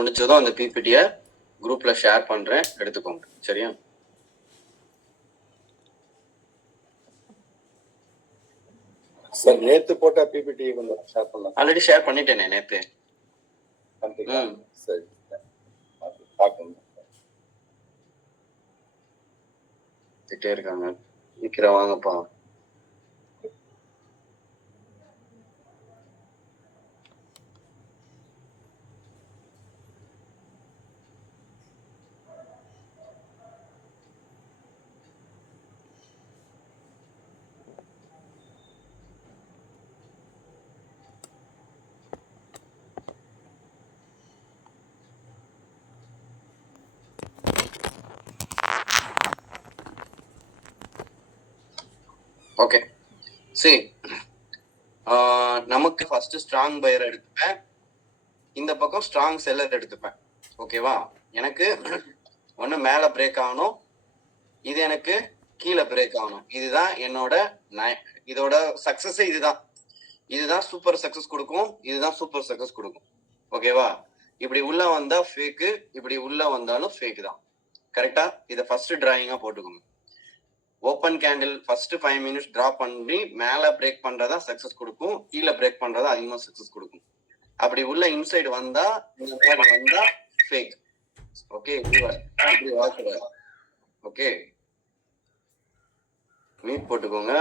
முடிச்சதும் அந்த பிபிடியை குரூப்ல ஷேர் பண்றேன், எடுத்துக்கோங்க. சரியா? சார் நேத்து போட்ட பிபிடி கொஞ்சம் ஷேர் பண்ணலாம். ஆல்ரெடி ஷேர் பண்ணிட்டேனே நேத்து. சரி பார்க்கணும். திட்டே இருக்காங்க, சீக்கிரம் வாங்கப்பா. ஓகே, சரி. நமக்கு ஃபர்ஸ்ட் ஸ்ட்ராங் பையர் எடுத்துப்பேன், இந்த பக்கம் ஸ்ட்ராங் செல்லர் எடுத்துப்பேன். ஓகேவா? எனக்கு ஒன்று மேலே பிரேக் ஆகணும், இது எனக்கு கீழே பிரேக் ஆகணும். இதுதான் என்னோட இதோட சக்சஸே. இதுதான் சூப்பர் சக்சஸ் கொடுக்கும், இதுதான் சூப்பர் சக்சஸ் கொடுக்கும். ஓகேவா? இப்படி உள்ள வந்தா ஃபேக்கு, இப்படி உள்ள வந்தாலும் ஃபேக் தான். கரெக்டா? இதை ஃபர்ஸ்ட் டிராயிங்கா போட்டுக்கோங்க. Open candle first 5 minutes draw பண்ணி மேல பிரேக் பண்றதா சக்சஸ் கொடுக்கும், கீழே பிரேக் பண்றதா அதிகமா சக்சஸ் கொடுக்கும். அப்படி உள்ள இன்சைடு வந்தா, இந்த மாதிரி வந்தா ஃபேக். ஓகே, இப்படி வாக்கூடாது. ஓகே, மியூட் போட்டுக்கோங்க,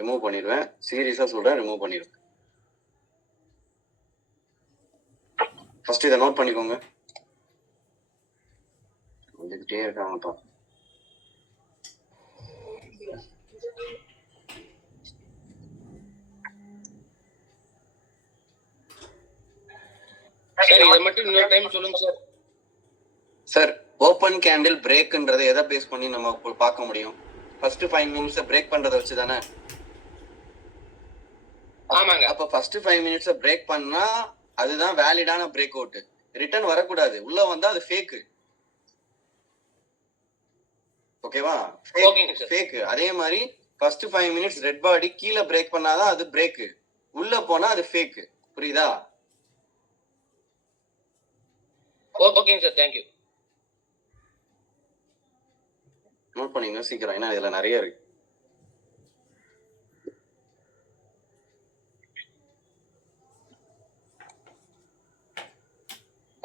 ரிமூவ் பண்ணிடுவேன். சீரியஸா சொல்றேன், ரிமூவ் பண்ணிடுவேன். ஃபர்ஸ்ட் இதை நோட் பண்ணிக்கோங்க. வந்துகிட்டே இருக்காங்கப்பா. சார் இத மட்டும் இன்னொரு டைம் சொல்லுங்க சார். சார், ஓப்பன் கேண்டில் பிரேக்ன்றதை எதை பேஸ் பண்ணி நம்ம பார்க்க முடியும்? ஃபர்ஸ்ட் 5 மினிட்ஸ் பிரேக் பண்றதை வச்சு தானே? ஆமாங்க. அப்ப ஃபர்ஸ்ட் 5 மினிட்ஸ் பிரேக் பண்ணா அதுதான் வேலிடான பிரேக் அவுட். ரிட்டர்ன் வரக்கூடாது, உள்ள வந்தா அது ஃபேக். ஓகேவா? ஃபேக். அதே மாதிரி ஃபர்ஸ்ட் 5 மினிட்ஸ் ரெட் பாடி கீழே பிரேக் பண்ணாதான் அது பிரேக், உள்ள போனா அது ஃபேக். புரியுதா? ஓகேங்க சார், தேங்க் யூ. நோட் பண்ணீங்க சீக்கிரம், ஏன்னா இதுல நிறைய இருக்கு.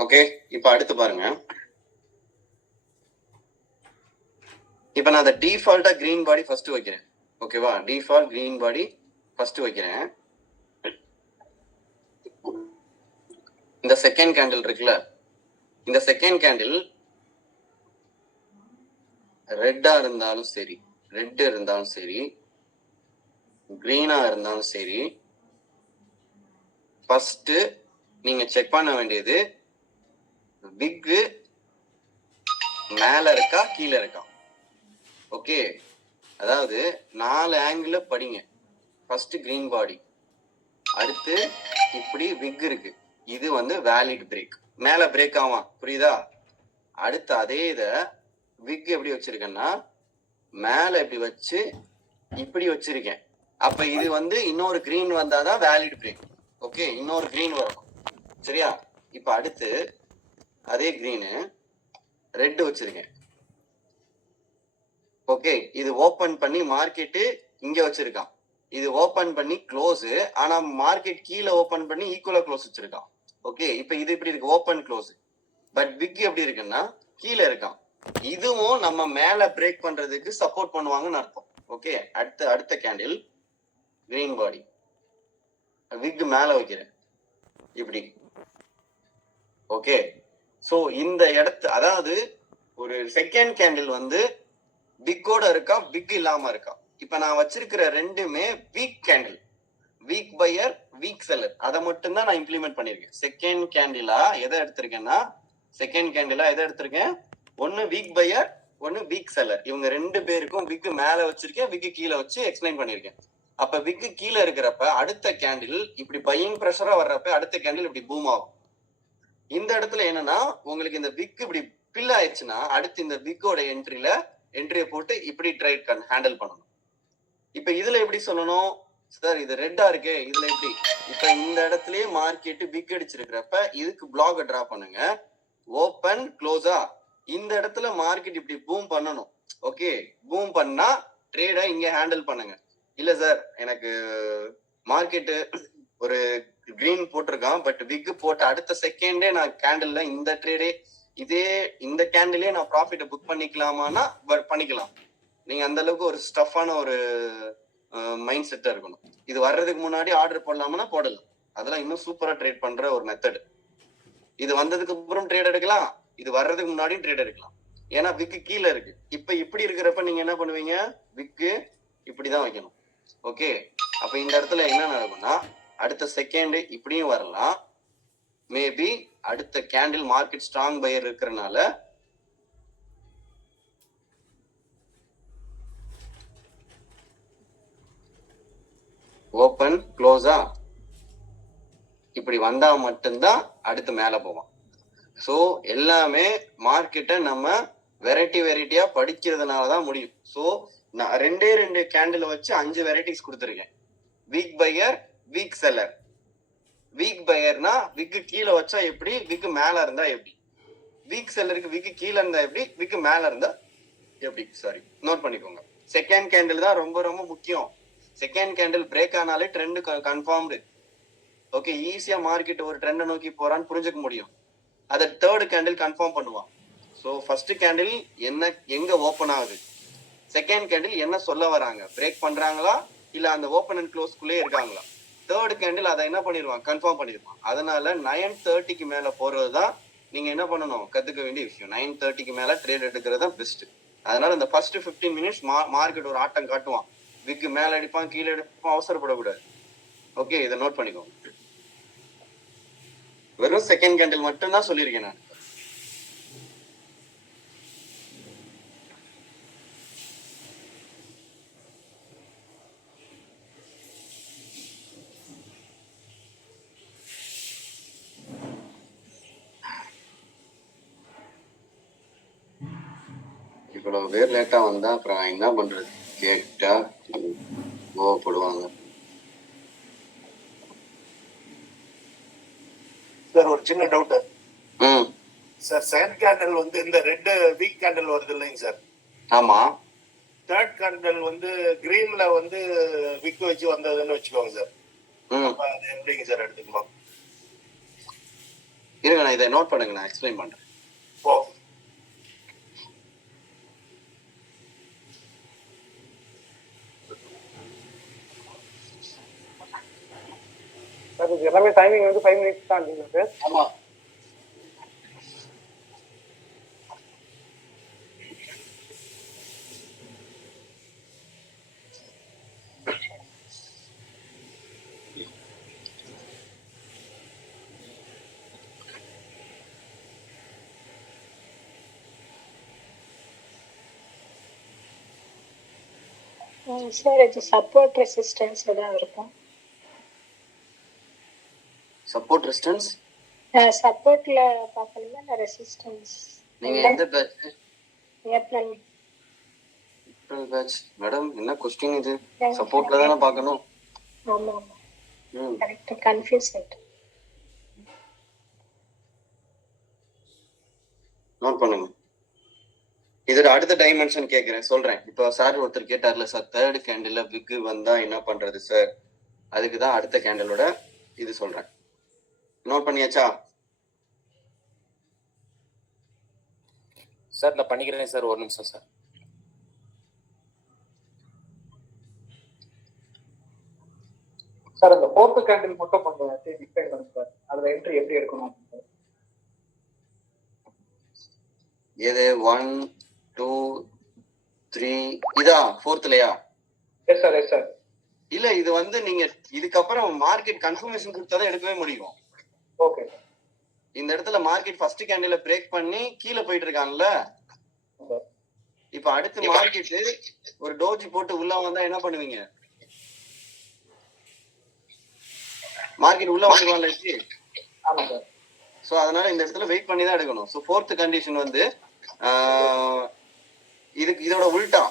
ஓகே, இப்ப அடுத்து பாருங்க. இப்ப நான் அந்த டிஃபால்ட்டா கிரீன் பாடி ஃபர்ஸ்ட் வைக்கிறேன். ஓகேவா? டிஃபால்ட் கிரீன் பாடி ஃபர்ஸ்ட் வைக்கிறேன். இந்த செகண்ட் கேண்டில் இருக்குல்ல, இந்த செகண்ட் கேண்டில் ரெட்டா இருந்தாலும் சரி, ரெட் இருந்தாலும் சரி, கிரீனா இருந்தாலும் சரி, ஃபர்ஸ்ட் நீங்க செக் பண்ண வேண்டியது பிக் மேல இருக்கா கீழே இருக்கா. ஓகே, அதாவது 4 ஆங்கிள் படிங்க. ஃபர்ஸ்ட் கிரீன் பாடி, அடுத்து இப்படி விக் இருக்கு, இது வேலிட் பிரேக், மேல பிரேக் ஆகும். புரியுதா? அடுத்து அதே இத விக் எப்படி வச்சிருக்கேன்னா மேல இப்படி வச்சு இப்படி வச்சிருக்கேன். அப்ப இது இன்னொரு கிரீன் வந்தாதான் வேலிட் பிரேக். ஓகே, இன்னொரு கிரீன் வரும். சரியா? இப்ப அடுத்து அதே கிரீனு ரெட் வச்சிருக்கேன். ஓகே, இது ஓபன் பண்ணி மார்க்கெட்டு இங்க வச்சிருக்கான், இது ஓபன் பண்ணி க்ளோஸ், ஆனா மார்க்கெட் கீழே ஓபன் பண்ணி ஈக்குவலா க்ளோஸ் வச்சிருக்கான். ஓகே, இப்ப இது இப்படி இருக்கு, ஓபன் க்ளோஸ். பட் பிக் எப்படி இருக்குன்னா கீழே இருக்கான். இதுவும் நம்ம மேல பிரேக் பண்றதுக்கு சப்போர்ட் பண்ணுவாங்கன்னு அர்த்தம். ஓகே, அடுத்த கேண்டில் கிரீன் பாடி, விக் மேல வைக்கிறேன் இப்படி. ஓகே, சோ இந்த இடத்து, அதாவது ஒரு செகண்ட் கேண்டில் பிக்கோட இருக்கா பிக் இல்லாம இருக்கா. இப்ப நான் வச்சிருக்கிற ரெண்டுமே weak candle, weak buyer weak seller, அதை மட்டும்தான் நான் இம்ப்ளிமெண்ட் பண்ணிருக்கேன். செகண்ட் கேண்டிலா எதை எடுத்திருக்கேன்னா, ஒன்னு வீக் பையர், ஒன்னு வீக் செல்லர். இவங்க ரெண்டு பேருக்கும் விக் மேல வச்சிருக்கேன், விக் கீழே வச்சு எக்ஸ்பிளைன் பண்ணிருக்கேன். அப்ப விக் கீழே இருக்கிறப்ப அடுத்த கேண்டில் இப்படி பையிங் பிரஷரா வர்றப்ப அடுத்த கேண்டில் இப்படி பூம் ஆகும். இந்த இடத்துல என்னன்னா, உங்களுக்கு இந்த விக் இப்படி பில் ஆயிடுச்சுன்னா அடுத்து இந்த விக்கோட என்ட்ரியை போட்டு இப்படி ட்ரேட் ஹேண்டில் பண்ணணும். இப்ப இதுல எப்படி சொல்லணும் சார், இது ரெட்டா இருக்கு, இதுல எப்படி? இப்ப இந்த இடத்துலயே மார்க்கெட் பிக் அடிச்சிருக்கிறப்ப இதுக்கு பிளாக் டிரா பண்ணுங்க. ஓப்பன் க்ளோஸா இந்த இடத்துல மார்க்கெட் இப்படி பூம் பண்ணணும். ஓகே, பூம் பண்ணா ட்ரேடை இங்க ஹேண்டில் பண்ணுங்க. இல்ல சார் எனக்கு மார்க்கெட்டு ஒரு கிரீன் போட்டிருக்கான், பட் விக் போட்ட அடுத்த செகண்டே நான் கேண்டில்ல இந்த ட்ரேடே இந்த கேண்டிலே நான் ப்ராஃபிட்டை புக் பண்ணிக்கலாமான்னா பண்ணிக்கலாம். நீங்க அந்த அளவுக்கு ஒரு ஸ்டஃபான ஒரு மைண்ட் செட்டா இருக்கணும். இது வர்றதுக்கு முன்னாடி ஆர்டர் போடலாம்னா போடலாம். அதெல்லாம் இன்னும் சூப்பரா ட்ரேட் பண்ற ஒரு மெத்தட். இது வந்ததுக்கு அப்புறம் ட்ரேட் எடுக்கலாம், இது வர்றதுக்கு முன்னாடியும் ட்ரேட் எடுக்கலாம். ஏன்னா விக்கு கீழே இருக்கு. இப்ப இப்படி இருக்கிறப்ப நீங்க என்ன பண்ணுவீங்க, விக்கு இப்படிதான் வைக்கணும். ஓகே, அப்ப இந்த இடத்துல என்ன நடக்கும்னா அடுத்த செகண்ட் இப்படியும் வரலாம். மேபி அடுத்த கேண்டில் மார்க்கெட் ஸ்ட்ராங் பையர் இருக்கிறனால ஓப்பன் க்ளோஸா இப்படி வந்தா மட்டும்தான் அடுத்து மேல போவோம். ஸோ எல்லாமே மார்க்கெட்டை நம்ம வெரைட்டியா படிக்கிறதுனாலதான் முடியும். ஸோ நான் ரெண்டு கேண்டில் வச்சு 5 வெரைட்டிஸ் கொடுத்துருக்கேன். Weak buyer, weak seller. Weak பையர்னா விக்கு கீழே வச்சா எப்படி, விக்கு மேல இருந்தா எப்படி. வீக் செல்லருக்கு விக்கு கீழே இருந்தா எப்படி, விக்கு மேல இருந்தா எப்படி. சாரி, நோட் பண்ணிக்கோங்க. செகண்ட் கேண்டில் தான் ரொம்ப ரொம்ப முக்கியம். செகண்ட் கேண்டில் பிரேக் ஆனாலே ட்ரெண்ட் கன்ஃபார்ம்டு. ஓகே, ஈஸியா மார்க்கெட் ஒரு ட்ரெண்டை நோக்கி போறான்னு புரிஞ்சுக்க முடியும். அதை தேர்ட் கேண்டில் கன்ஃபார்ம் பண்ணுவான். ஸோ ஃபர்ஸ்ட் கேண்டில் எங்க ஓப்பன் ஆகுது, செகண்ட் கேண்டில் என்ன சொல்ல வராங்க, பிரேக் பண்றாங்களா இல்ல அந்த ஓப்பன் அண்ட் க்ளோஸ்க்குள்ளே இருக்காங்களா. தேர்ட் கேண்டில் அதை என்ன பண்ணிடுவான், கன்ஃபார்ம் பண்ணிடுவான். அதனால 9:30க்கு மேல போறதுதான் நீங்க என்ன பண்ணணும், கத்துக்க வேண்டிய விஷயம். 9:30க்கு மேல ட்ரேட் எடுக்கிறது தான் பெஸ்ட். அதனால இந்த ஃபர்ஸ்ட் 15 மினிட்ஸ் மார்க்கெட் ஒரு ஆட்டம் காட்டுவான். விக்கு மேல அடிப்பான், கீழே எடுப்பான், அவசரப்படக்கூடாது. ஓகே, இதை நோட் பண்ணிக்கோங்க. வெறும் செகண்ட் கேண்டில் மட்டும் தான் சொல்லியிருக்கேன் நான். இவ்வளவு பேர் லேட்டா வந்தா அப்புறம் என்ன பண்றது, கேட்டா கோவப்படுவாங்க. சார் ஒரு சின்ன டவுட் சார். செகண்ட் கேண்டில் வந்து இந்த ரெட் வீக் கேண்டில் வருது இல்லைங்க சார்? ஆமா. தேர்ட் கேண்டில் வந்து கிரீன்ல வந்து விக் வச்சு வந்ததுன்னு வச்சுக்கோங்க சார். அது எப்படிங்க சார் எடுத்துக்கலாம்? இருங்க, நான் இதை நோட் பண்ணுங்க, நான் எக்ஸ்பிளைன் பண்றேன். ஓ சார், இது எல்லாமே டைமிங் வந்து 5 மினிட்ஸ் தான் இருந்தீங்க சார். ஆமா. சார், இது சப்போர்ட் ரெசிஸ்டன்ஸ் ஏதாவது இருக்கும்? சப்போர்ட் ரெசிஸ்டன்ஸ் சப்போர்ட்ல பார்க்கணுமா இல்ல ரெசிஸ்டன்ஸ்? நீங்க எந்த பேட்ச்? ஏப்ரல் பேட்ச் மேடம், என்ன क्वेश्चन இது? சப்போர்ட்ல தான பார்க்கணும். ஆமா ஆமா, கரெக்ட். கன்ஃபியூஸ் ஆயிட்டு. நோட் பண்ணுங்க. இதோட அடுத்த டைமென்ஷன் கேட்கிறேன், சொல்றேன். இப்போ சார் ஒருத்தர் கேட்டார்ல சார், தேர்ட் கேண்டில் விக் வந்தா என்ன பண்றது சார், அதுக்கு தான் அடுத்த கேண்டிலோட இது சொல்றேன். நோட் பண்ணியாச்சா சார்? நான் பண்ணிக்கிறேன் சார், ஒரு நிமிஷம் சார். சார், அந்த ஃபோர்த் கேண்டில் மட்டும் கொஞ்சம் எக்ஸ்பிளைன் பண்ணுங்க சார். அதுல என்ட்ரி எப்படி எடுக்கணும்? எது 1 2 3 இதா ஃபோர்த்லயா? Yes sir, yes sir. இல்ல, இது வந்து நீங்க இதுக்கப்புறம் மார்க்கெட் கன்ஃபர்மேஷன் கொடுத்தாதான் எடுக்கவே முடியும். ஓகே. இந்த இடத்துல மார்க்கெட் ஃபர்ஸ்ட் கேண்டில பிரேக் பண்ணி கீழே போயிட்டு இருக்காங்கல்ல. இப்ப அடுத்து மார்க்கெட் ஒரு டோஜி போட்டு உள்ள வந்தா என்ன பண்ணுவீங்க? மார்க்கெட் உள்ள வந்துருவான்ல. ஆமா சார். சோ அதனால இந்த இடத்துல வெயிட் பண்ணி தான் எடுக்கணும். சோ ஃபோர்த் கண்டிஷன் வந்து இதுக்கு இதோட உல்டா.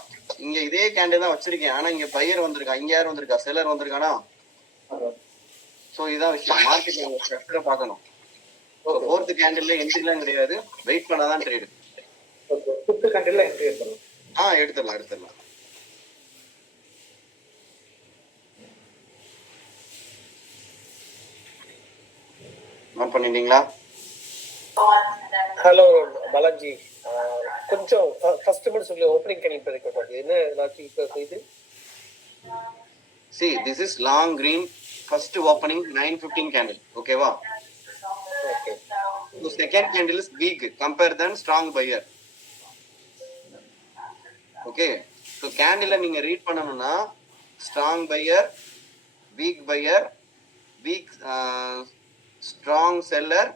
இங்க இதே கேண்டில் தான் வச்சிருக்கேன், ஆனா இங்க பையர் வந்திருக்கா, இங்க யார் வந்திருக்கா, செல்லர் வந்திருக்கானா. சோ இதான் விஷயம். மார்க்கெட் ஸ்ட்ரக்சரை பார்க்கணும். 4th கேண்டில்ல என்ட்ரிலாம் கிடையாது, வெயிட் பண்ணாதான் ட்ரேடு. ஓகே, 5th கேண்டில்ல என்ட்ரி எடுக்கலாம். எடுத்துடலாம். நோட் பண்ணிட்டீங்களா? ஹலோ பாலாஜி, கொஞ்சம் ஃபர்ஸ்ட் மட்டும் சொல்லி ஓப்பனிங் கேண்டில் பண்ணிருக்கோம். என்ன லாஜிக் இப்போ இது? See, this is long green first opening 9:15 candle. ஓகேவா? Okay. So second candle is weak, compare than strong buyer. Okay. So candle நீங்க ரீட் பண்ணனும்னா strong buyer, weak buyer, weak strong seller,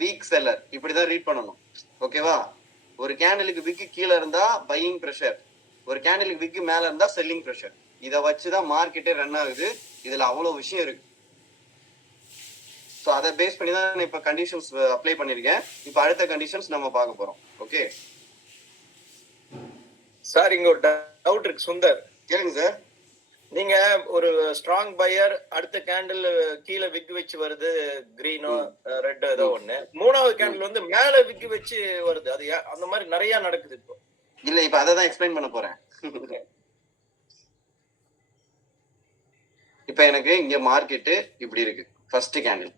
weak seller, இப்படி தான் read பண்ணனும். ஓகேவா? ஒரு கேண்டிலுக்கு விக் கீழ இருந்தா பையிங் பிரஷர், ஒரு கேண்டிலுக்கு விக் மேல இருந்தா செல்லிங் பிரஷர். இத வச்சு தான் மார்க்கெட்டே ரன் ஆகுது. இதுல அவ்வளவு விஷயம் இருக்கு. சோ அத பேஸ் பண்ணி தான் நான் இப்ப கண்டிஷன்ஸ் அப்ளை பண்ணிருக்கேன். இப்ப அடுத்த கண்டிஷன்ஸ் நம்ம பார்க்க போறோம். ஓகே சார், இங்க ஒரு டவுட் இருக்கு சுந்தர். கேளுங்க சார். நீங்க ஒரு ஸ்ட்ராங் பையர், அடுத்த கேண்டில் கீழே விக் வச்சு வருது, கிரீனோ ரெட் ஏதோ ஒண்ணு, மூணாவது கேண்டில் வந்து மேல விக் வச்சு வருது. அது அந்த மாதிரி நிறைய நடக்குது இப்போ. இல்ல, இப்ப அதை தான் எக்ஸ்பிளைன் பண்ண போறேன். இப்ப எனக்கு இங்க மார்க்கெட்டு இப்படி இருக்கு, ஃபர்ஸ்ட் கேண்டில்.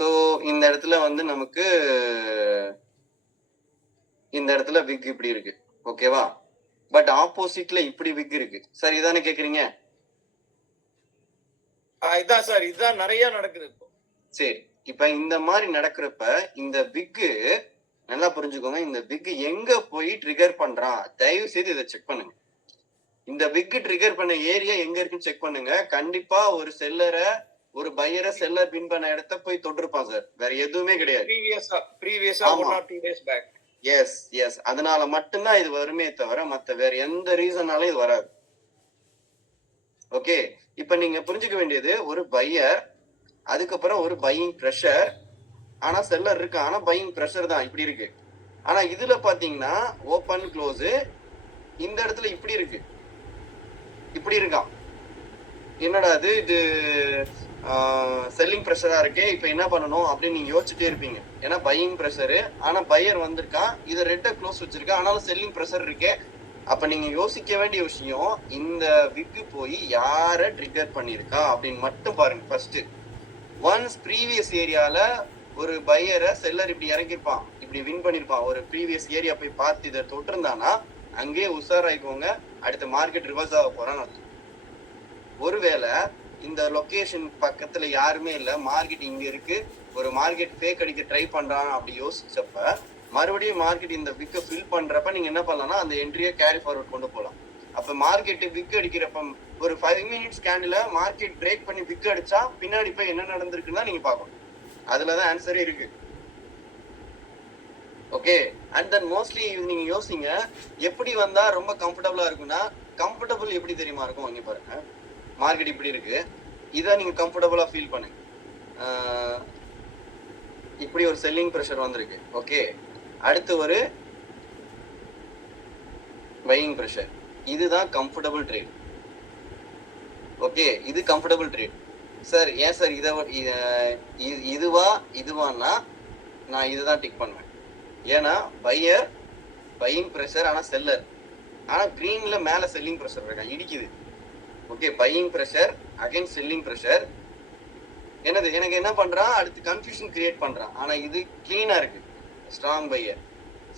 ஸோ இந்த இடத்துல வந்து நமக்கு இந்த இடத்துல விக் இப்படி இருக்கு. ஓகேவா? பட் ஆப்போசிட்ல இப்படி விக் இருக்கு. சார் இதானே கேக்குறீங்க? இதான் சார், இதுதான் நிறைய நடக்குது இப்போ. சரி, இப்ப இந்த மாதிரி நடக்கிறப்ப இந்த விக் நல்லா புரிஞ்சுக்கோங்க, இந்த விக் எங்க போய் ட்ரிகர் பண்றான், தயவு செய்து இதை செக் பண்ணுங்க. இந்த விக் ட்ரிகர் பண்ண ஏரியா எங்க இருக்குன்னு செக் பண்ணுங்க. கண்டிப்பா ஒரு செல்லரை, ஒரு பையரை செல்லர் வின் பண்ண இடத்த போய் தொட்டிருப்பான் சார். வேற எதுவுமே கிடையாது. ப்ரீவியஸா 1 or 2 days back. எஸ், அதனால மட்டும்தான் இது வருமே தவிர மத்த வேற எந்த ரீசனாலும் இது வராது. ஓகே, இப்ப நீங்க புரிஞ்சுக்க வேண்டியது, ஒரு பையர், அதுக்கப்புறம் ஒரு பையிங் பிரஷர், ஆனா செல்லர் இருக்கு, ஆனா பையிங் பிரஷர் தான் இப்படி இருக்கு. ஆனா இதுல பாத்தீங்கன்னா ஓபன் க்ளோஸ் இந்த இடத்துல இப்படி இருக்கு, இப்படி இருக்கான். என்னடா இது செல்லிங் ப்ரெஷரா இருக்கே, இப்ப என்ன பண்ணணும் அப்படின்னு நீங்க யோசிச்சுட்டே இருப்பீங்க. ஏன்னா பையிங் ப்ரெஷரு, ஆனா பையர் வந்திருக்கான், இது ரெட்டை க்ளோஸ் வச்சிருக்கா, ஆனாலும் செல்லிங் ப்ரெஷர் இருக்கே. அப்ப நீங்க யோசிக்க வேண்டிய விஷயம், இந்த விக் போய் யார ட்ரிகர் பண்ணிருக்கா அப்படின்னு மட்டும் பாருங்க. ஃபர்ஸ்ட் ஒன்ஸ் ப்ரீவியஸ் ஏரியால ஒரு பையரை செல்லர் இப்படி இறங்கிருப்பான், இப்படி வின் பண்ணிருப்பான், ஒரு ப்ரீவியஸ் ஏரியா போய் பார்த்து இதை தொட்டிருந்தானா அங்கே உஷாராயிக்கோங்க, அடுத்த மார்க்கெட் ரிவர்ஸ் ஆக போறான்னு அர்த்தம். ஒருவேளை இந்த லொகேஷன் பக்கத்துல யாருமே இல்ல, மார்க்கெட் இங்க இருக்கு, ஒரு மார்க்கெட் ஃபேக் அடிக்க ட்ரை பண்றான் அப்படி யோசிச்சப்ப மறுபடியும் மார்க்கெட் இந்த விக்கை ஃபில் பண்றப்ப நீங்க என்ன பண்ணலாம்னா அந்த என்ட்ரியை கேரி ஃபார்வர்ட் கொண்டு போகலாம். அப்ப மார்க்கெட் விக் அடிக்கிறப்ப ஒரு 5 minutes கேண்டில மார்க்கெட் பிரேக் பண்ணி விக் அடிச்சா பின்னாடி போய் என்ன நடந்திருக்குன்னா நீங்க பார்க்கணும். அதுலதான் ஆன்சரே இருக்கு. ஓகே, அண்ட் தென் மோஸ்ட்லி நீங்க யோசிங்க, எப்படி வந்தா ரொம்ப கம்ஃபர்டபுளா இருக்கும்னா, கம்ஃபர்டபுள் எப்படி தெரியுமா இருக்கும், இங்க பாருங்க, மார்க்கெட் இப்படி இருக்கு, இதை நீங்க கம்ஃபர்டபுளா ஃபீல் பண்ணுங்க. இப்படி ஒரு செல்லிங் ப்ரெஷர் வந்திருக்கு. ஓகே, அடுத்து ஒரு பையிங் ப்ரெஷர், இதுதான் கம்ஃபர்டபுள் ட்ரேட். ஓகே, இது கம்ஃபர்டபுள் ட்ரேட். சார் ஏன் சார் இதுவான்னா நான் இதுதான் டிக் பண்ணுவேன். ஏன்னா பையர் பையிங் ப்ரெஷர், ஆனா செல்லர், ஆனா கிரீன்ல மேல செல்லிங் ப்ரெஷர் இருக்கான், இடிக்குது. Okay, buying pressure again selling pressure. என்னது எனக்கு என்ன பண்றான், அடுத்து கன்ஃபியூஷன் கிரியேட் பண்றான். ஆனா இது கிளீனா இருக்கு, ஸ்ட்ராங் பையர்,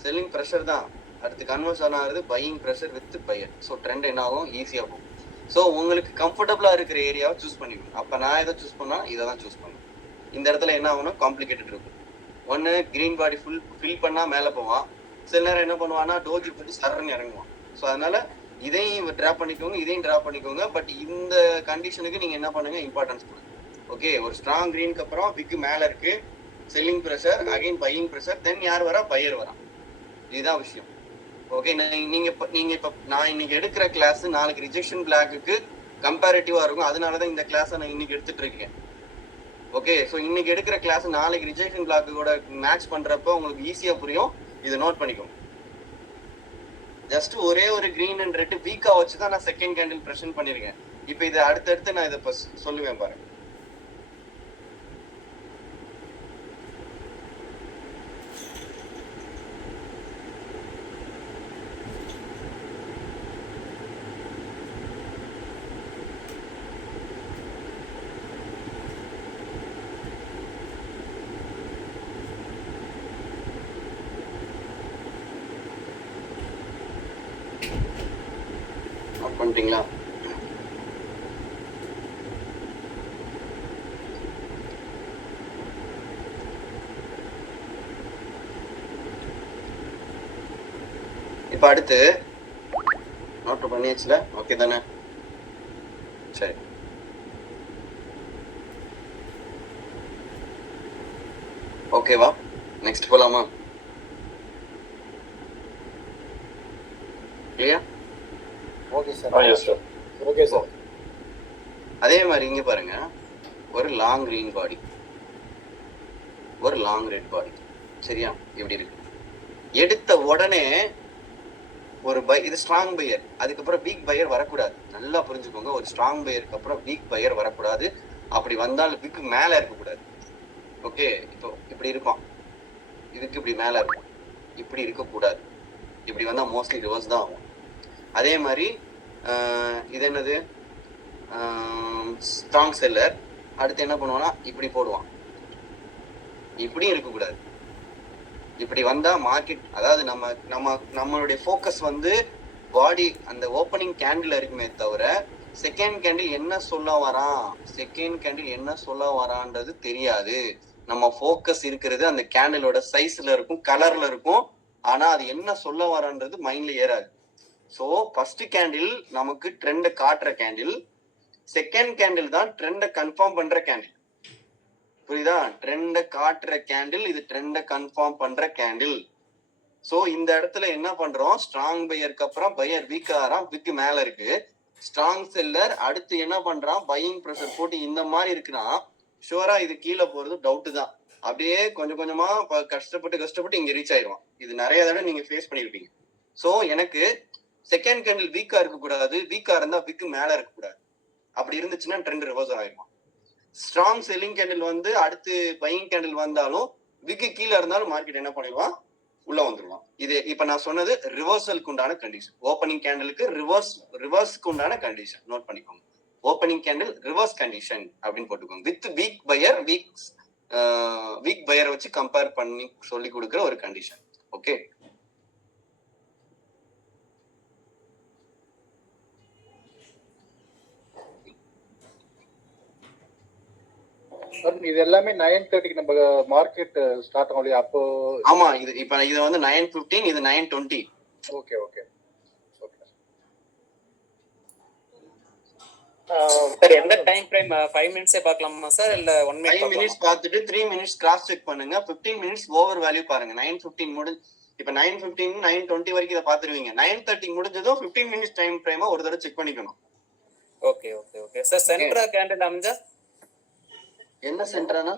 செல்லிங் ப்ரெஷர் தான், அடுத்து கன்வர்ஷன் ஆகுது buying pressure with buyer. So trend என்ன ஆகும், ஈஸியா போகும். ஸோ உங்களுக்கு கம்ஃபர்டபுளா இருக்கிற ஏரியாவை சூஸ் பண்ணிக்கணும். அப்ப நான் எதை சூஸ் பண்ணா இதை தான் சூஸ் பண்ணுவேன். இந்த இடத்துல என்ன ஆகும்னா காம்ப்ளிகேட்டட் இருக்கும். ஒன்னு கிரீன் பாடி ஃபில் பண்ணா மேல போவான், சில நேரம் என்ன பண்ணுவான்னா டோஜி போட்டு சரன்னு இறங்குவான். ஸோ அதனால இதையும் டிராப் பண்ணிக்கோங்க, இதையும் டிராப் பண்ணிக்கோங்க. பட் இந்த கண்டிஷனுக்கு நீங்க என்ன பண்ணுங்க, இம்பார்ட்டன்ஸ் கொடுங்க. ஓகே, ஒரு ஸ்ட்ராங் கிரீனுக்கு அப்புறம் விக்கு மேல இருக்கு, selling pressure again buying pressure, then யார் வரா, பையர் வரா. இதுதான் விஷயம். ஓகே, நீங்க இப்ப நான் இன்னைக்கு எடுக்கிற கிளாஸ் நாளைக்கு ரிஜெக்ஷன் பிளாக்கு கம்பேரிட்டிவா இருக்கும். அதனாலதான் இந்த கிளாஸை நான் இன்னைக்கு எடுத்துட்டு இருக்கேன். ஓகே, ஸோ இன்னைக்கு எடுக்கிற கிளாஸ் நாளைக்கு ரிஜெக்ஷன் பிளாக்கோட மேட்ச் பண்றப்ப உங்களுக்கு ஈஸியா புரியும். இதை நோட் பண்ணிக்கோங்க. ஜஸ்ட் ஒரே ஒரு கிரீன் அண்ட் ரெட் வீக்கா வச்சுதான் நான் செகண்ட் கேண்டில் பிரசன்ட் பண்ணிருக்கேன். இப்ப இதை அடுத்தடுத்து நான் இதை சொல்லுவேன் பாருங்க. பண்ணிட்டீங்களா? இப்ப அடுத்து நோட் பண்ணியாச்சுல? ஓகே தானே? சரி, ஓகேவா? நெக்ஸ்ட் போலாமா? Clear? Okay sir. Okay sir. அதே மாதிரி இங்க பாருங்க, ஒரு லாங் கிரீன் பாடி, ஒரு லாங் ரெட் பாடி, சரியா? இப்படி இருக்கு. எடுத்த உடனே ஒரு இது ஸ்ட்ராங் பையர், அதுக்கப்புறம் வீக் பையர் வரக்கூடாது. நல்லா புரிஞ்சுக்கோங்க, ஒரு ஸ்ட்ராங் பையருக்கு அப்புறம் வீக் பையர் வரக்கூடாது. அப்படி வந்தால் வீக் மேல இருக்கக்கூடாது. ஓகே, இப்போ இப்படி இருக்கும், இதுக்கு இப்படி மேல இருக்கும், இப்படி இருக்கக்கூடாது. இப்படி வந்தா மோஸ்ட்லி ரிவர்ஸ் தான் ஆகும். அதே மாதிரி இது என்னது, ஸ்ட்ராங் செல்லர். அடுத்து என்ன பண்ணுவான்னா இப்படி போடுவான், இப்படியும் இருக்கக்கூடாது. இப்படி வந்தா மார்க்கெட், அதாவது நம்மளுடைய ஃபோக்கஸ் வந்து பாடி அந்த ஓப்பனிங் கேண்டில் இருக்குமே தவிர செகண்ட் கேண்டில் என்ன சொல்ல வரான்றது தெரியாது. நம்ம ஃபோக்கஸ் இருக்கிறது அந்த கேண்டிலோட சைஸ்ல இருக்கும், கலர்ல இருக்கும். ஆனா அது என்ன சொல்ல வரான்றது மைண்ட்ல ஏறாது. ஸோ ஃபர்ஸ்ட் கேண்டில் நமக்கு ட்ரெண்டை காட்டுற கேண்டில், செகண்ட் கேண்டில் தான் ட்ரெண்டை கன்ஃபார்ம் பண்ற கேண்டில். புரியுதா? ட்ரெண்டை காட்டுற கேண்டில், இது ட்ரெண்டை கன்ஃபார்ம் பண்ற கேண்டில். சோ இந்த இடத்துல என்ன பண்றோம், ஸ்ட்ராங் பையருக்கு அப்புறம் பையர் வீக் ஆறான், வீக் மேல இருக்கு. ஸ்ட்ராங் செல்லர் அடுத்து என்ன பண்றான், பையிங் ப்ரெஷர் போட்டு இந்த மாதிரி இருக்குன்னா ஷுவரா இது கீழே போறது டவுட் தான். அப்படியே கொஞ்சம் கொஞ்சமா கஷ்டப்பட்டு இங்க ரீச் ஆயிடுவான். இது நிறைய தடவை நீங்க ஃபேஸ் பண்ணிருப்பீங்க. சோ எனக்கு செகண்ட் கேண்டில் வீக்கா இருக்கக்கூடாது, வீக்கா இருந்தா வீக் மேல இருக்கக்கூடாது. அப்படி இருந்துச்சுன்னா ட்ரெண்ட் ரிவர்சல் ஆயிடும். ஸ்ட்ராங் செல்லிங் கேண்டில் வந்து அடுத்து பையிங் கேண்டில் வந்தாலும் விக்கு கீழே இருந்தாலும் மார்க்கெட் என்ன பண்ணிடுவான், உள்ள வந்துடுவான். இது இப்ப நான் சொன்னது ரிவர்சலுக்கு உண்டான கண்டிஷன். ஓப்பனிங் கேண்டிலுக்கு ரிவர்ஸ்க்கு உண்டான கண்டிஷன் நோட் பண்ணிக்கோங்க. ஓப்பனிங் கேண்டில் ரிவர்ஸ் கண்டிஷன் அப்படின்னு போட்டுக்கோங்க. வித் வீக் பையர் வச்சு கம்பேர் பண்ணி சொல்லி கொடுக்குற ஒரு கண்டிஷன். ஓகே, இது எல்லாமே 9:30 நம்ம மார்க்கெட் ஸ்டார்ட் ஆகும் இல்லையா? அப்போ ஆமா, இது வந்து 9:15, இது 9:20. ஓகே ஓகே சார் எந்த டைம் ஃப்ரேம் 5 மினிட்ஸே பார்க்கலாமா சார், இல்ல 1 மினிட் 5 மினிட்ஸ் பார்த்துட்டு 3 மினிட்ஸ் கிராஸ் செக் பண்ணுங்க. 15 மினிட்ஸ் ஓவர் வேல்யூ பாருங்க. 9:15 முடிஞ்சு, இப்ப 9:15 9:20 வரைக்கும் இதை பாத்துருவீங்க. 9:30 முடிஞ்சதும் 15 மினிட்ஸ் டைம் ஃப்ரேமா ஒரு தடவை செக் பண்ணிக்கணும். Okay okay okay sir. Centre candle அமைஞ்சா என்ன சென்டரானா,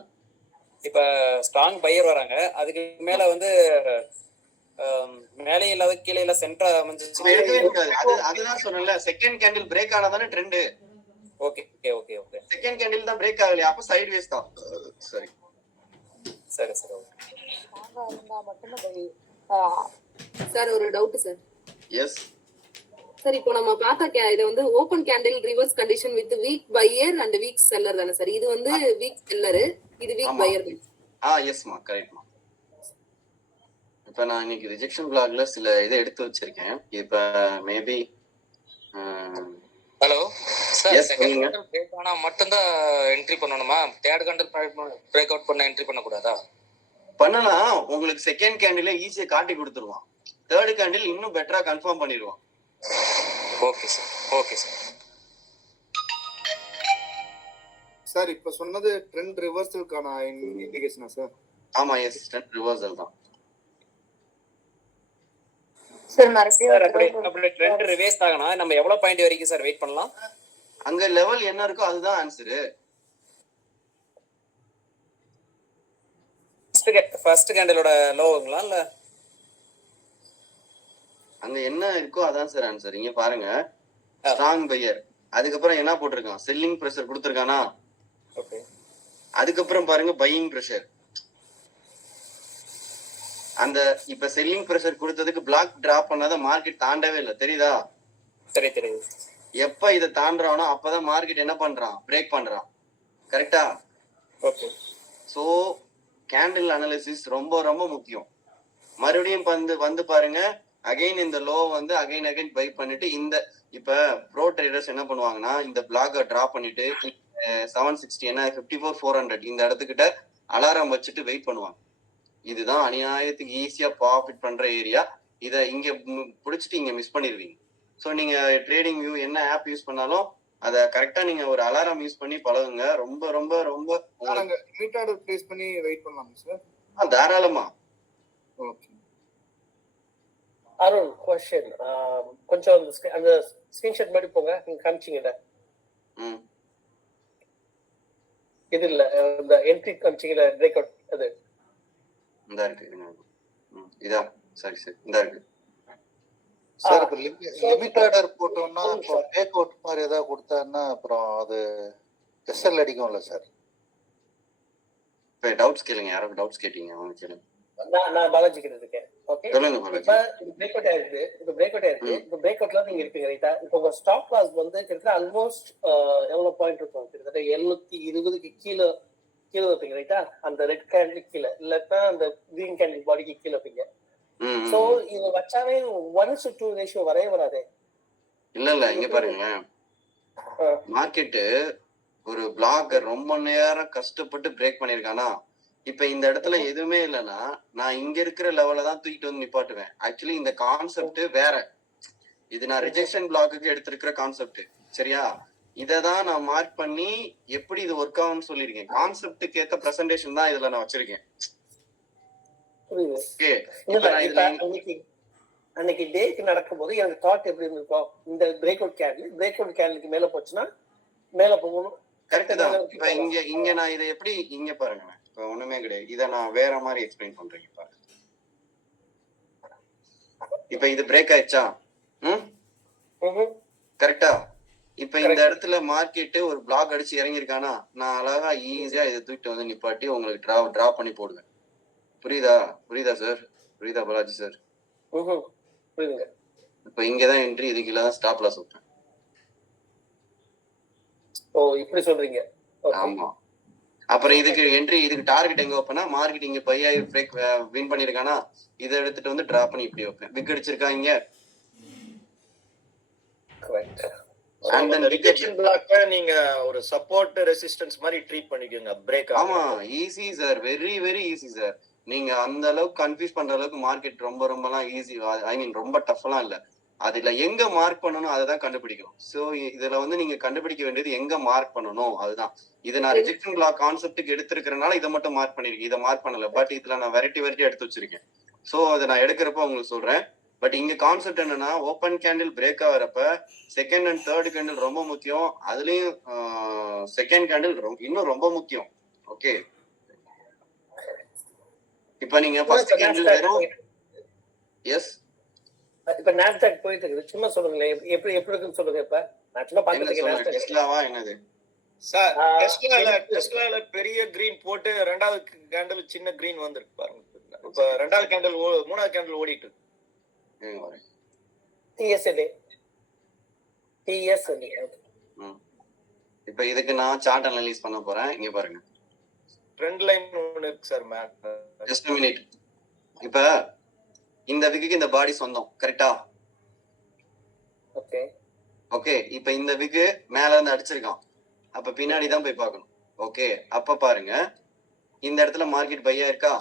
இப்ப ஸ்ட்ராங் பையர் வராங்க, அதுக்கு மேல வந்து மேலே இல்லாத கீழே இல்ல சென்டர் அமைஞ்சிச்சு. எடுக்கவே இருக்காது. அதுதான் சொன்னேன்ல, செகண்ட் கேண்டில் பிரேக் ஆனாதானே trend. Okay okay okay. Second candle தான் பிரேக் ஆகலையா, அப்ப சைடு வேஸ் தான். சரி சரி சரி ஓகே சார். ஒரு டவுட் சார். எஸ் சார், இப்போ நம்ம பார்த்தா இது வந்து open candle reverse condition with weak buyer and weak seller தானே சார்? இது வந்து வீக் செல்லர், இது வீக் பையர். எஸ்மா, கரெக்ட்மா. இப்ப நான் இன்னைக்கு ரிஜெக்ஷன் பிளாக்ல சில இதை எடுத்து வச்சிருக்கேன். இப்ப maybe hello sir, Yes, second சொல்லுங்க. கண்டல் பிரேக் ஆனா மட்டும் தான் என்ட்ரி பண்ணணுமா? தேர்ட் கண்டல் பிரேக் அவுட் பண்ண என்ட்ரி பண்ண கூடாதா? பண்ணலாம். உங்களுக்கு செகண்ட் கேண்டில் ஈஸியா காட்டி கொடுத்துருவான். தேர்ட் கேண்டில் இன்னும் பெட்டரா கன்ஃபார்ம் பண்ணிடுவான். Okay sir, okay sir. Sir இப்ப சொன்னது ட்ரெண்ட் ரிவர்சலுக்கான இண்டிகேஷனா சார்? ஆமா, எஸ், ட்ரெண்ட் ரிவர்சல் தான். சார் மறுபடியும் அப்படி ட்ரெண்ட் ரிவர்ஸ் ஆகனா நம்ம எவ்வளவு பாயிண்ட் வரைக்கும் சார் வெயிட் பண்ணலாம்? அங்க லெவல் என்ன இருக்கோ அதுதான் ஆன்சரு. ஃபர்ஸ்ட் கேண்டிலோட லோவுங்களா இல்ல அங்க என்ன இருக்கோ அதான் சார் ஆன்சர். இங்க பாருங்க, ஸ்ட்ராங் பையர், அதுக்கப்புறம் என்ன போட்டிருக்கான், செல்லிங் பிரஷர் கொடுத்துருக்கானா? ஓகே. அதுக்கப்புறம் பாருங்க பையிங் பிரஷர். அந்த இப்ப செல்லிங் பிரஷர் கொடுத்ததுக்கு பிளாக் டிராப் பண்ணாத மார்க்கெட் தாண்டவே இல்லை, தெரியுதா? சரி தெரியுது. எப்ப இதை தாண்டானோ அப்பதான் மார்க்கெட் என்ன பண்றான், பிரேக் பண்றான். கரெக்டா? ஓகே. சோ கேண்டில் அனாலிசிஸ் ரொம்ப ரொம்ப முக்கியம். மறுபடியும் வந்து பாருங்க, அகைன் இந்த லோ வந்து அகைன் பை பண்ணிட்டு இப்ப ப்ரோ ட்ரேடர்ஸ் என்ன பண்ணுவாங்கன்னா இந்த பிளாக டிரா பண்ணிட்டு 760 என்ன 54,400 இந்த இடத்துக்கிட்ட அலாரம் வச்சுட்டு வெயிட் பண்ணுவாங்க. இதுதான் அநியாயத்துக்கு ஈஸியா ப்ராஃபிட் பண்ற ஏரியா. இதை இங்க பிடிச்சிட்டு இங்க மிஸ் பண்ணிடுவீங்க. ஸோ நீங்க ட்ரேடிங் வியூ என்ன ஆப் யூஸ் பண்ணாலும் அதை கரெக்டா நீங்க ஒரு அலாரம் யூஸ் பண்ணி பழகுங்க. ரொம்ப ரொம்ப ரொம்ப நாங்க மீட் ஆர்டர் பிளேஸ் பண்ணி வெயிட் பண்ணலாமா சார்? தாராளமா. ஓகே. அருண் கொஸ்டின் கொஞ்சம் அந்த ஸ்கிரீன்ஷாட் மாதிரி போங்க, நீங்க காமிச்சீங்கல்ல இது இல்ல இந்த என்ட்ரி காமிச்சீங்கல்ல பிரேக் அவுட் அது இந்த இருக்கு. இதா சரி சரி இந்த இருக்கு சார். இப்ப லிமிட் ஆர்டர் போட்டோம்னா இப்போ பிரேக் அவுட் மாதிரி ஏதாவது கொடுத்தாருன்னா அப்புறம் அது எஸ்எல் அடிக்கும்ல சார்? இப்போ டவுட்ஸ் கேளுங்க. யாராவது டவுட்ஸ் கேட்டீங்க அவங்க கேளுங்க. நான் பாலாஜி கிட்ட இருக்கேன். ஓகே, சொல்லுங்க பாலாஜி. இப்ப இது பிரேக் அவுட் ஆயிருக்கு, இந்த பிரேக் அவுட்ல நீங்க இருப்பீங்க ரைட்டா? இப்போ உங்க ஸ்டாப் லாஸ் வந்து கிட்டத்தட்ட ஆல்மோஸ்ட் எவ்வளவு பாயிண்ட் இருக்கும்? கிட்டத்தட்ட 720க்கு கீழே வைப்பீங்க ரைட்டா? அந்த ரெட் கேண்டில் கீழே, இல்லன்னா அந்த கிரீன் கேண்டில் பாடிக்கு கீழே வைப்பீங்க. சோ இது வச்சாவே 1:2 ரேஷியோ வரவே வராதே. இல்ல இங்க பாருங்க, மார்க்கெட்டு ஒரு பிளாக்கர் ரொம்ப நேரம் கஷ்டப்பட்டு பிரேக் பண்ணிருக்கானா, இப்ப இந்த இடத்துல எதுவுமே இல்லைன்னா நான் இங்க இருக்கிற லெவல்ல தான் தூக்கிட்டு வந்து நிப்பாட்டுவேன். ஆக்சுவலி இந்த கான்செப்ட் வேற. இது நான் ரிஜெக்ஷன் பிளாக்குக்கு எடுத்திருக்கிற கான்செப்ட். சரியா? இததான் நான் மார்க் பண்ணி எப்படி இது ஒர்க் ஆகும்னு சொல்லியிருக்கேன். கான்செப்டுக்கு ஏத்த பிரசன்டேஷன் தான் இதுல நான் வச்சிருக்கேன். அன்னைக்கு டேக்கு நடக்கும்போது எனக்கு தாட் எப்படி இருந்திருக்கும்? இந்த பிரேக் அவுட் கேண்டிலுக்கு மேல போச்சுன்னா மேல போகணும். கரெக்ட் தான். இப்ப இங்க நான் இதை எப்படி இங்க பாருங்க, இப்ப ஒண்ணுமே கிடையாது. இதை நான் வேற மாதிரி எக்ஸ்பிளைன் பண்றேன். இப்ப இது பிரேக் ஆயிடுச்சா? கரெக்டா? இப்ப இந்த இடத்துல மார்க்கெட்டு ஒரு பிளாக் அடிச்சு இறங்கிருக்கானா, நான் அழகா ஈஸியா இதை தூக்கிட்டு வந்து நிப்பாட்டி உங்களுக்கு டிரா பண்ணி போடுவேன். புரியுதா சார்? புரியுதா பாலாஜி சார்? இப்ப இங்கதான் என்ட்ரி, இதுக்கு இல்லாதான் ஸ்டாப் லாஸ் வைப்பேன். ஓ, இப்படி சொல்றீங்க. ஆமா. அப்புறம் இதுக்கு என்ட்ரி, இதுக்கு டார்கெட் எங்க வைப்பேன்னா, மார்க்கெட் இங்க 5000 பிரேக் வின் பண்ணிருக்கானா, இதை எடுத்துட்டு வந்து டிரா பண்ணி இப்படி வைப்பேன். பிக் அடிச்சிருக்கா இங்க. நீங்க ஒரு சப்போர்ட் ரெசிஸ்டன்ஸ் மாதிரி ட்ரீட் பண்ணிக்கோங்க பிரேக். ஆமா, easy sir, very very easy sir. நீங்க அந்த அளவுக்கு கன்ஃபியூஸ் பண்ற அளவுக்கு மார்க்கெட் ரொம்பலாம் ஈஸி. ஐ மீன் ரொம்ப டஃப்லாம் இல்ல. அதுல எங்க மார்க் பண்ணணும் அதுதான் கண்டுபிடிக்கணும். சோ இதுல வந்து நீங்க கண்டுபிடிக்க வேண்டியது எங்க மார்க் பண்ணணும் அதுதான். இது நான் ரிஜெக்ஷன் பிளாக் கான்செப்டுக்கு எடுத்திருக்கிறனால இதை மட்டும் மார்க் பண்ணிருக்கேன், இதை மார்க் பண்ணல. பட் இதுல நான் வெரைட்டி எடுத்து வச்சிருக்கேன். சோ அதை நான் எடுக்கிறப்ப உங்களுக்கு சொல்றேன். பட் இங்க கான்செப்ட் என்னன்னா, ஓப்பன் கேண்டில் பிரேக் ஆகிறப்ப செகண்ட் அண்ட் தேர்ட் கேண்டில் ரொம்ப முக்கியம். அதுலயும் செகண்ட் கேண்டில் இன்னும் ரொம்ப முக்கியம். ஓகே, இப்ப நீங்க ஃபர்ஸ்ட் கேண்டில் வெறும் எஸ். இப்ப நாஸ்டாக் போயிட்டு இருக்கு, சும்மா சொல்லுங்களேன் எப்படி இருக்குன்னு சொல்லுங்க. இப்ப நான் சும்மா பாத்துட்டேன். டெஸ்லாவா என்னது சார்? டெஸ்லால பெரிய கிரீன் போட்டு ரெண்டாவது கேண்டில் சின்ன கிரீன் வந்திருக்கு பாருங்க. இப்ப ரெண்டாவது கேண்டில் மூணாவது கேண்டில் ஓடிட்டு இருக்கு. இப்ப இதுக்கு நான் சார்ட் அனலைஸ் பண்ண போறேன். இங்க பாருங்க, ட்ரெண்ட் லைன் ஒன்னு இருக்கு சார். Just a minute. இப்ப இந்த விக்கு இந்த பாடி சொந்தம், கரெக்டா? ஓகே, இப்ப இந்த விக்கு மேல இருந்து அடிச்சிருக்கான். அப்ப பின்னாடி தான் போய் பார்க்கணும். ஓகே, அப்ப பாருங்க, இந்த இடத்துல மார்க்கெட் பையா இருக்கா,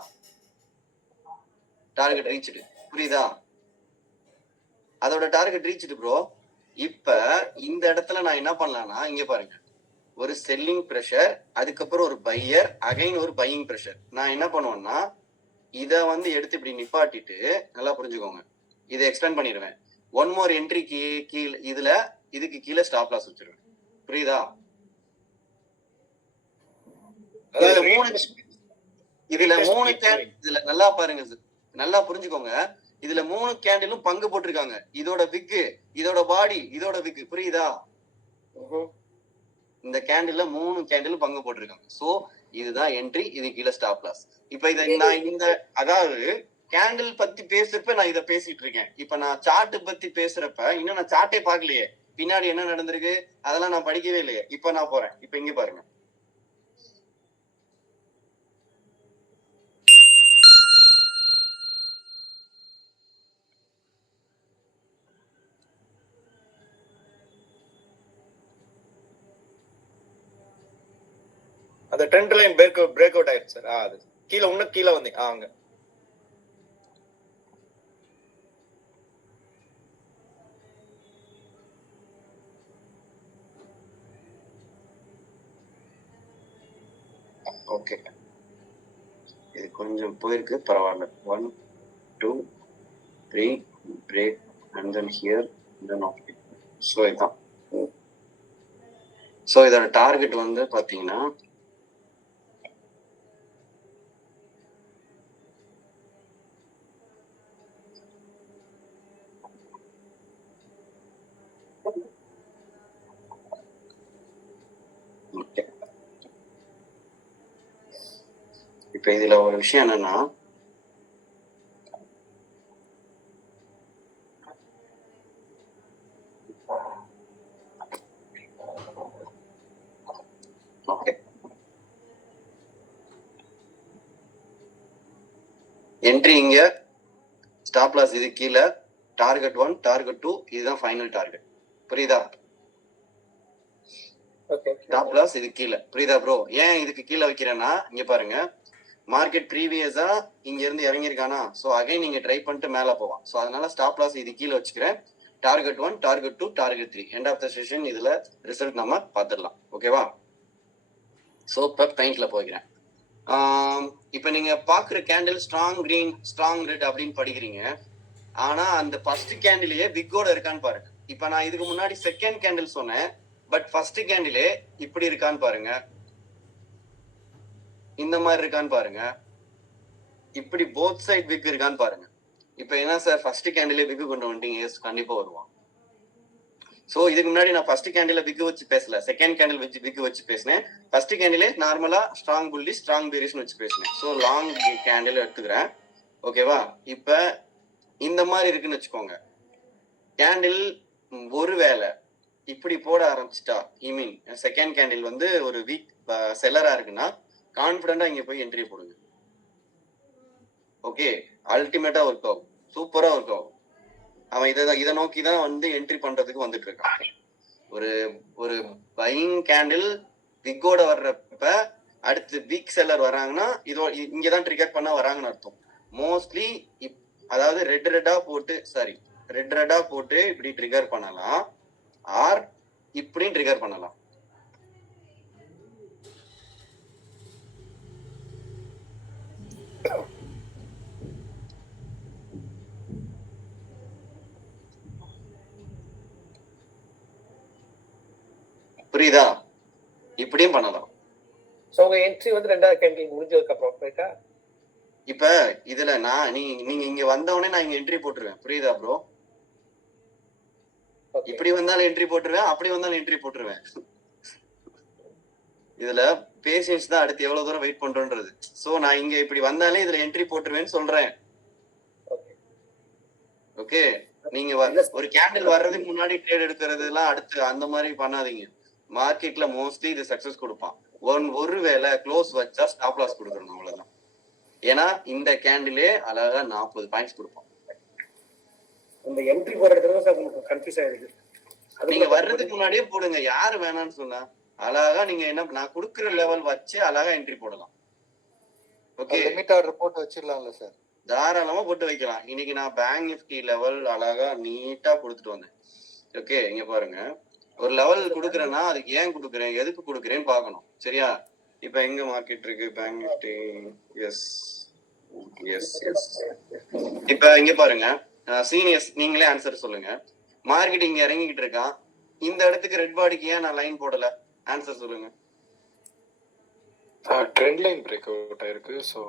டார்கெட் ரீச்டு. புரியுதா? அதோட டார்கெட் ரீச்டு ப்ரோ. இப்ப இந்த இடத்துல நான் என்ன பண்ணலாம்னா, இங்க பாருங்க, ஒரு செல்லிங் ப்ரெஷர், அதுக்கப்புறம் ஒரு பையர், அகைன் ஒரு பையிங் ப்ரெஷர். நான் என்ன பண்ணுவேன்னா, இதை வந்து எடுத்து இப்படி நிப்பாட்டிட்டு, நல்லா புரிஞ்சுக்கோங்க, இதை எக்ஸ்டெண்ட் பண்ணிடுவேன். ஒன் மோர் என்ட்ரி கீழே இதுக்கு கீழே ஸ்டாப் லாஸ் வச்சிருவேன். புரியுதா? இதுல நல்லா பாருங்க, நல்லா புரிஞ்சுக்கோங்க. இதுல 3 கேண்டிலும் பங்கு போட்டிருக்காங்க. இதோட விக்கு, இதோட பாடி, இதோட விக்கு. புரியுதா? இந்த கேண்டில்ல 3 கேண்டில் பங்கு போட்டிருக்காங்க. சோ இதுதான் என்ட்ரி, இது கீழே ஸ்டாப் லாஸ். இப்ப இதை நான் அதாவது கேண்டில் பத்தி பேசுறப்ப நான் இதை பேசிட்டு இருக்கேன். இப்ப நான் சார்ட் பத்தி பேசுறப்ப இன்னும் நான் சார்ட்டே பாக்கலையே, பின்னாடி என்ன நடந்திருக்கு அதெல்லாம் நான் படிக்கவே இல்லையே. இப்ப நான் போறேன். இப்ப இங்க பாருங்க, அந்த ட்ரெண்ட் லைன் பிரேக் அவுட் ஆயிடுச்சு சார். அது கீழே இன்னும் கீழே வந்தீங்க அங்க. ஓகே, இது கொஞ்சம் போயிருக்கு, பரவாயில்ல. 1 2 3 break and then here then okay. So இதுதான். ஸோ இதோட டார்கெட் வந்து பார்த்தீங்கன்னா ஓகே. இப்போ இதுல ஒரு விஷயம் என்னன்னா, ஓகே, என்ட்ரி இங்க, ஸ்டாப் லாஸ் இது கீழே, டார்கெட் 1 டார்கெட் 2 இதுதான் ஃபைனல் டார்கெட். புரியுதா? ஸ்டாப் லாஸ் இது கீழே. புரியுதா ப்ரோ? ஏன் இதுக்கு கீழே வைக்கிறேன்னா, இங்க பாருங்க, மார்க்கெட் ப்ரீவியஸா இங்க இருந்து இறங்கியிருக்கானா, ஸோ அகைன் நீங்க ட்ரை பண்ணிட்டு மேல போவான். ஸோ அதனால ஸ்டாப் லாஸ் இது கீழே வச்சுக்கிறேன். Target 1 target 2 target 3 end of the session இதுல ரிசல்ட் நம்ம பார்த்துடலாம். ஓகேவா? ஸோ இப்போ பெயிண்ட்ல போய்க்கிறேன். இப்போ நீங்க பாக்குற candle strong green strong red அப்படின்னு படிக்கிறீங்க. ஆனா அந்த ஃபர்ஸ்ட் கேண்டிலேயே பிக்கோட இருக்கான்னு பாருங்க. இப்போ நான் இதுக்கு முன்னாடி செகண்ட் கேண்டில் சொன்னேன், பட் ஃபர்ஸ்ட் கேண்டிலே இப்படி இருக்கான்னு பாருங்க, இந்த மாதிரி இருக்கான்னு பாருங்க, இப்படி போத் சைட் விக் இருக்கான்னு பாருங்க. இப்போ என்ன சார் ஃபர்ஸ்ட் கேண்டிலே விக்கு கொண்டு வந்துட்டீங்க? எஸ், கண்டிப்பா வருவான். ஸோ இதுக்கு முன்னாடி நான் ஃபர்ஸ்ட் கேண்டில விக்கு வச்சு பேசல, செகண்ட் கேண்டில் வச்சு விக்கு வச்சு பேசினேன். ஃபர்ஸ்ட் கேண்டிலே நார்மலா ஸ்ட்ராங் புல்லி ஸ்ட்ராங் பேரிஸ்னு வச்சு பேசினேன். ஸோ லாங் கேண்டில் எடுத்துக்கிறேன். ஓகேவா? இப்போ இந்த மாதிரி இருக்குன்னு வச்சுக்கோங்க. கேண்டில் ஒரு வேலை இப்படி போட ஆரம்பிச்சிட்டா, ஐ மீன் செகண்ட் கேண்டில் வந்து ஒரு வீக் செல்லரா இருக்குன்னா கான்ஃபிடண்டா இங்க போய் என்ட்ரி போடுங்க. ஓகே, அல்டிமேட்டா ஒர்க் ஆகும், சூப்பரா ஒர்க் ஆகும். அவன் இதை நோக்கி தான் வந்து என்ட்ரி பண்றதுக்கு வந்துட்டு இருக்கான். ஒரு ஒரு பையிங் கேண்டில் விக்கோட வர்றப்ப அடுத்து வீக் செல்லர் வராங்கன்னா இதோ இங்கதான் ட்ரிகர் பண்ண வராங்கன்னு அர்த்தம். மோஸ்ட்லி அதாவது ரெட் ரெட்டா போட்டு இப்படி ட்ரிகர் பண்ணலாம், ஆர் இப்படியும் ட்ரிகர் பண்ணலாம். புரியுதா? இப்படியும் பண்ணலாம். சோ உங்க என்ட்ரி வந்து ரெண்டாவது கேண்டில் முடிஞ்சதுக்கு அப்புறம் ரைட்டா? இப்ப இதுல நீங்க இங்க வந்தவொடனே நான் இங்க என்ட்ரி போட்டுருவேன். புரியுதா ப்ரோ? இப்படி வந்தாலும் என்ட்ரி போட்டுருவேன், அப்படி வந்தாலும் என்ட்ரி போட்டுருவேன். இதுல பேஷன்ஸ் தான் அடுத்து எவ்வளவு தூரம் வெயிட் பண்றோன்றது. சோ நான் இங்க இப்படி வந்தாலே இதுல என்ட்ரி போட்டுருவேன்னு சொல்றேன். ஓகே, நீங்க ஒரு கேண்டில் வர்றதுக்கு முன்னாடி ட்ரேட் எடுக்கிறது எல்லாம் அடுத்து அந்த மாதிரி பண்ணாதீங்க. மார்க்கெட்ல மோஸ்ட்லி இது சக்சஸ் கொடுப்பான். ஒரு வேளை க்ளோஸ் வச்சா ஸ்டாப் லாஸ் கொடுக்கணும், அவ்வளவுதான். ஏன்னா இந்த கேண்டிலே அழகா 40 பாயிண்ட்ஸ் கொடுப்பான். இந்த என்ட்ரி போடுறதுல சார் உங்களுக்கு கன்ஃபியூஸ் ஆயிடுது. நீங்க வர்றதுக்கு முன்னாடியே போடுங்க, யாரு வேணாம்னு சொன்னா. அழகா நீங்க என்ன நான் கொடுக்குற லெவல் வச்சு அழகா என்ட்ரி போடலாம். ஓகே, லிமிட் ஆர்டர் போட்டு வச்சிடலாம்ல சார்? தாராளமா போட்டு வைக்கலாம். இன்னைக்கு நான் பேங்க் நிஃப்டி லெவல் அழகா நீட்டா கொடுத்துட்டு வந்தேன். ஓகே, இங்க பாருங்க, ஒரு லெவல் கொடுக்குறேன்னா அதுக்கு ஏன் கொடுக்குறேன், எதுக்கு கொடுக்குறேன்னு பார்க்கணும். சரியா? இப்ப எங்க மார்க்கெட் இருக்கு? Bank Nifty. Yes yes yes. இப்ப இங்க பாருங்க, சீனியர்ஸ் நீங்களே ஆன்சர் சொல்லுங்க. மார்க்கெட் இங்க இறங்கிக்கிட்டு இருக்கான், இந்த இடத்துக்கு ரெட் பாடிக்கு ஏன் நான் லைன் போடல? ஆன்சர் சொல்லுங்க. ட்ரெண்ட் லைன் பிரேக் அவுட் ஆயிருக்கு. சோ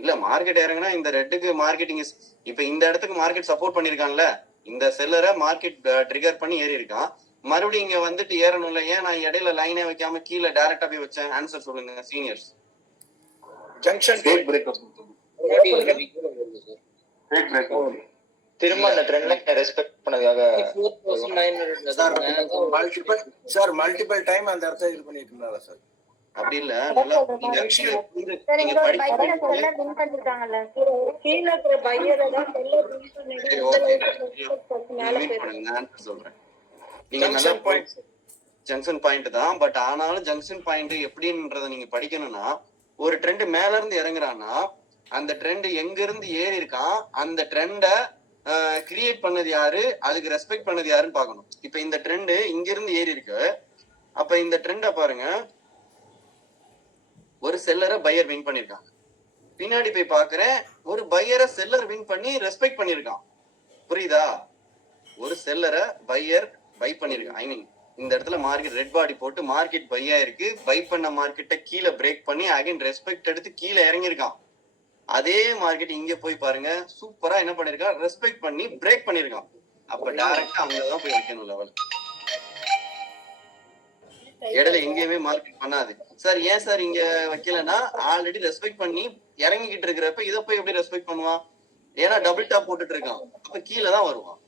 இல்ல, மார்க்கெட் இறங்குனா இந்த ரெட்டுக்கு மார்க்கெட்டிங் இப்ப இந்த இடத்துக்கு மார்க்கெட் சப்போர்ட் பண்ணிருக்கான்ல, இந்த செல்லரை மார்க்கெட் ட்ரிகர் பண்ணி ஏறி இருக்கான். மறுபடியும் இங்க வந்துட்டு ஏறணும்ல, ஏன் நான் இடையில லைனே வைக்காம கீழே டைரக்டா போய் வச்சேன்? ஆன்சர் சொல்லுங்க சீனியர்ஸ். ஜங்ஷன் திரும்ப அந்த ட்ரெண்ட் லைனை ரெஸ்பெக்ட் பண்ணதுக்காக மல்டிபிள் டைம் அந்த இடத்துல இது பண்ணிட்டு இருந்தாங்க சார். அப்படி இல்ல, நல்லா நீங்க சொல்றேன். நீங்க நல்லா ஜங்ஷன் பாயிண்ட் தான். பட் ஆனாலும் ஜங்ஷன் பாயிண்ட் எப்படின்றத நீங்க படிக்கணும்னா, ஒரு ட்ரெண்ட் மேல இருந்து இறங்குறான்னா அந்த ட்ரெண்ட் எங்க இருந்து ஏறி இருக்கான், அந்த ட்ரெண்டை கிரியேட் பண்ணது யாரு, அதுக்கு ரெஸ்பெக்ட் பண்ணது யாருன்னு பார்க்கணும். இப்ப இந்த ட்ரெண்ட் இங்க இருந்து ஏறி இருக்கு. அப்ப இந்த ட்ரெண்டை பாருங்க, ஒரு செல்லரை பையர் வின் பண்ணிருக்காங்க. பின்னாடி போய் பாக்குறேன், ஒரு பையரை செல்லர் வின் பண்ணி ரெஸ்பெக்ட் பண்ணிருக்கான். புரியுதா? ஒரு செல்லரை பையர் பை பண்ணிருக்கான். ஐ மீன் இந்த இடத்துல மார்க்கெட் ரெட் பாடி போட்டு மார்க்கெட் பையா இருக்கு. பை பண்ண மார்க்கெட்டை கீழே பிரேக் பண்ணி அகைன் ரெஸ்பெக்ட் எடுத்து கீழே இறங்கியிருக்கான். அதே மார்க்கெட் இங்க போய் பாருங்க, சூப்பரா என்ன பண்ணிருக்கான், ரெஸ்பெக்ட் பண்ணி பிரேக் பண்ணிருக்கான். அப்ப டைரக்டா அங்கதான் போய் வைக்கணும் லெவல். இடையில எங்கேயுமே மார்க்கெட் பண்ணாது. சார் ஏன் சார் இங்க வைக்கலன்னா, ஆல்ரெடி ரெஸ்பெக்ட் பண்ணி இறங்கிக்கிட்டு இருக்கிறப்ப இதை போய் எப்படி ரெஸ்பெக்ட் பண்ணுவான்? ஏன்னா டபுள் டாப் போட்டுட்டு இருக்கான். அப்ப கீழே தான் வருவான்.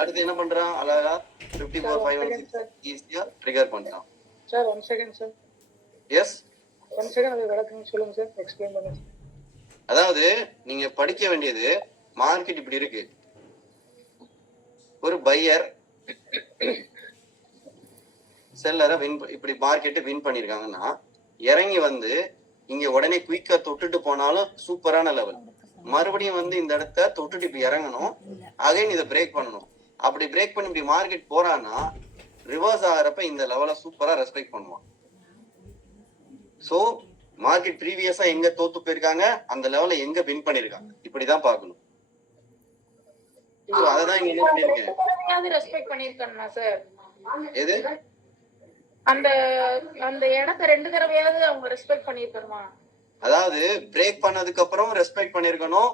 அடுத்து என்ன பண்றான், அழகா 54,516 ஈஸியா ட்ரிகர் பண்றான். Sir 1 second sir. Yes 1 second அது விளக்கம் சொல்லுங்க சார், எக்ஸ்பிளைன் பண்ணுங்க. அதாவது நீங்க படிக்க வேண்டியது, மார்க்கெட் இப்படி இருக்கு, ஒரு பையர் செல்லரை இப்படி மார்க்கெட் வின் பண்ணிருக்காங்கன்னா, இறங்கி வந்து இங்க உடனே குயிக்கா தொட்டுட்டு போனாலும் சூப்பரான லெவல். மறுபடியும் வந்து இந்த இடத்த தொட்டுட்டு இப்படி இறங்கணும், அகைன் இதை பிரேக் பண்ணணும். அப்படி பிரேக் பண்ணி இப்படி மார்க்கெட் போறான்னா ரிவர்ஸ் ஆகிறப்ப இந்த லெவலை சூப்பரா ரெஸ்பெக்ட் பண்ணுவான். சோ மார்க்கெட் ப்ரீவியஸா எங்க தோத்து போயிருக்காங்க, அந்த லெவலை எங்க வின் பண்ணிருக்காங்க, இப்படிதான் பார்க்கணும். அததான் இங்க என்ன பண்ணிருக்கேன், ரெஸ்பெக்ட் பண்ணிருக்கேன்னா சார், எது அந்த அந்த இடத்தை 2 தடவையாவது அவங்க ரெஸ்பெக்ட் பண்ணிருக்கணுமா? அதாவது பிரேக் பண்ணதுக்கு அப்புறம் ரெஸ்பெக்ட் பண்ணிருக்கணும்,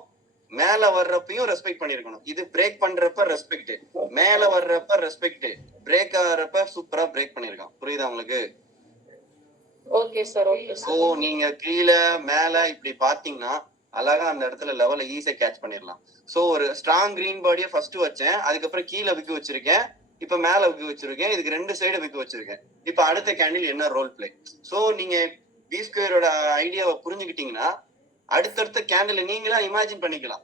மேல வர்றப்பையும் ரெஸ்பெக்ட் பண்ணிருக்கணும். இது பிரேக் பண்றப்ப ரெஸ்பெக்ட், மேல வர்றப்ப ரெஸ்பெக்ட், பிரேக் ஆகிறப்ப சூப்பரா பிரேக் பண்ணிருக்கான். புரியுதா உங்களுக்கு? ஓகே சார், ஓகே சோ நீங்க கீழே மேல இப்படி பாத்தீங்கன்னா அழகா அந்த இடத்துல லெவல ஈஸியா கேட்ச் பண்ணிடலாம். சோ ஒரு ஸ்ட்ராங் கிரீன் பாடியை ஃபர்ஸ்ட் வச்சேன், அதுக்கப்புறம் கீழே விக்கு வச்சிருக்கேன், இப்ப மேல விக்கு வச்சிருக்கேன், இதுக்கு 2 சைடு விக்கு வச்சிருக்கேன். இப்ப அடுத்த கேண்டில் என்ன ரோல் பிளே. சோ நீங்க பி ஸ்கொயரோட ஐடியாவை புரிஞ்சுக்கிட்டீங்கன்னா அடுத்தடுத்த கேண்டில் நீங்களா இமேஜின் பண்ணிக்கலாம்.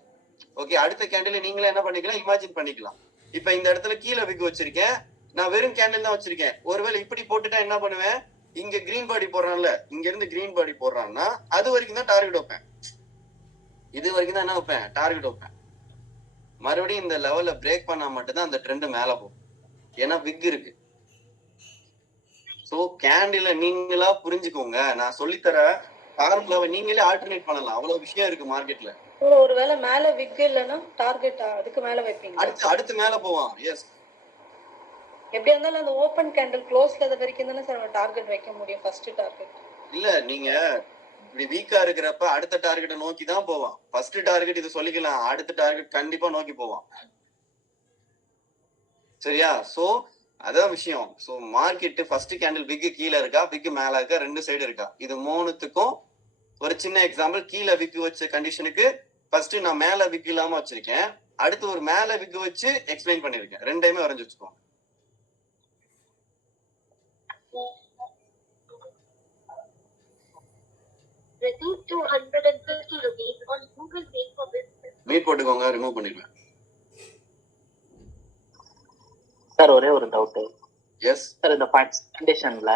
ஓகே, அடுத்த கேண்டில் நீங்களா என்ன பண்ணிக்கலாம், இமேஜின் பண்ணிக்கலாம். இப்ப இந்த இடத்துல கீழே விக்கு வச்சிருக்கேன், நான் வெறும் கேண்டில் தான் வச்சிருக்கேன். ஒருவேளை இப்படி போட்டுட்டா என்ன பண்ணுவேன், இங்க கிரீன் பாடி போடுறான்ல, இங்க இருந்து கிரீன் பாடி போடுறான்னா அது வரைக்கும் தான் டார்கெட் வைப்பேன். இது வரைக்கும் தான் என்ன வைப்பேன், டார்கெட் வைப்பேன். மறுபடியும் இந்த லெவல்ல பிரேக் பண்ணா மட்டும்தான் அந்த ட்ரெண்ட் மேல போகும். ஏன்னா விக் இருக்கு. சோ கேண்டில நீங்களா புரிஞ்சுக்கோங்க. நான் சொல்லித்தர ஃபார்முலாவை நீங்களே ஆல்டர்னேட் பண்ணலாம். அவ்வளவு விஷயம் இருக்கு மார்க்கெட்ல. ஒருவேளை மேல விக் இல்லனா டார்கெட் அதுக்கு மேல வைப்பீங்க, அடுத்து மேல போவான். எஸ், எப்படி இருந்தாலும் அந்த ஓபன் கேண்டில் க்ளோஸ்ல அது வரைக்கும் தானே சார் டார்கெட் வைக்க முடியும், ஃபர்ஸ்ட் டார்கெட். இல்ல நீங்க இப்படி வீக்கா இருக்கிறப்ப அடுத்த டார்கெட்டை நோக்கி தான் போவான். ஃபர்ஸ்ட் டார்கெட் இது சொல்லிக்கலாம், அடுத்த டார்கெட் கண்டிப்பா நோக்கி போவான். சரியா? சோ அதான் விஷயம். சோ மார்க்கெட் ஃபர்ஸ்ட் கேண்டில் விக்கு கீழே இருக்கா, விக்கு மேல இருக்கா, 2 சைடு இருக்கா, இது 3த்துக்கும் ஒரு சின்ன எக்ஸாம்பிள். கீழே விக்கு வச்ச கண்டிஷனுக்கு ஃபர்ஸ்ட் நான் மேல விக்கு இல்லாம வச்சிருக்கேன், அடுத்து ஒரு மேல விக்கு வச்சு எக்ஸ்பிளைன் பண்ணிருக்கேன். 2டையுமே வரைஞ்சு வச்சுக்கோங்க. மீட் போட்டுக்கோங்க, ரிமூவ் பண்ணிடுவேன். சார் ஒரே ஒரு டவுட். எஸ் சார், இந்த கண்டிஷன்ல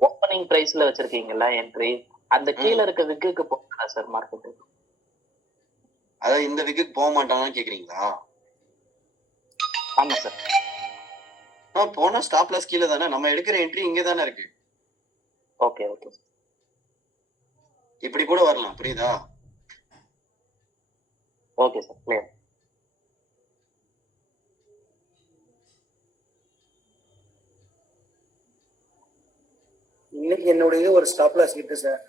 ஓப்பனிங் பிரைஸ்ல வச்சிருக்கீங்கல்ல என்ட்ரி, அந்த கீழ இருக்க விக்குக்கு போகலாம் சார் மார்க்கெட்? அதாவது இந்த விக்குக்கு போக மாட்டாங்கன்னு கேக்குறீங்களா? ஆமா சார். போனா ஸ்டாப் லாஸ் கீழே தானே, நம்ம எடுக்கிற என்ட்ரி இங்கே தானே இருக்கு. ஓகே ஓகே, இப்படி கூட வரலாம். புரியுதா? Okay sir, clear. இன்னைக்கு என்னுடைய ஒரு ஸ்டாப் லாஸ் இருக்கு சார்.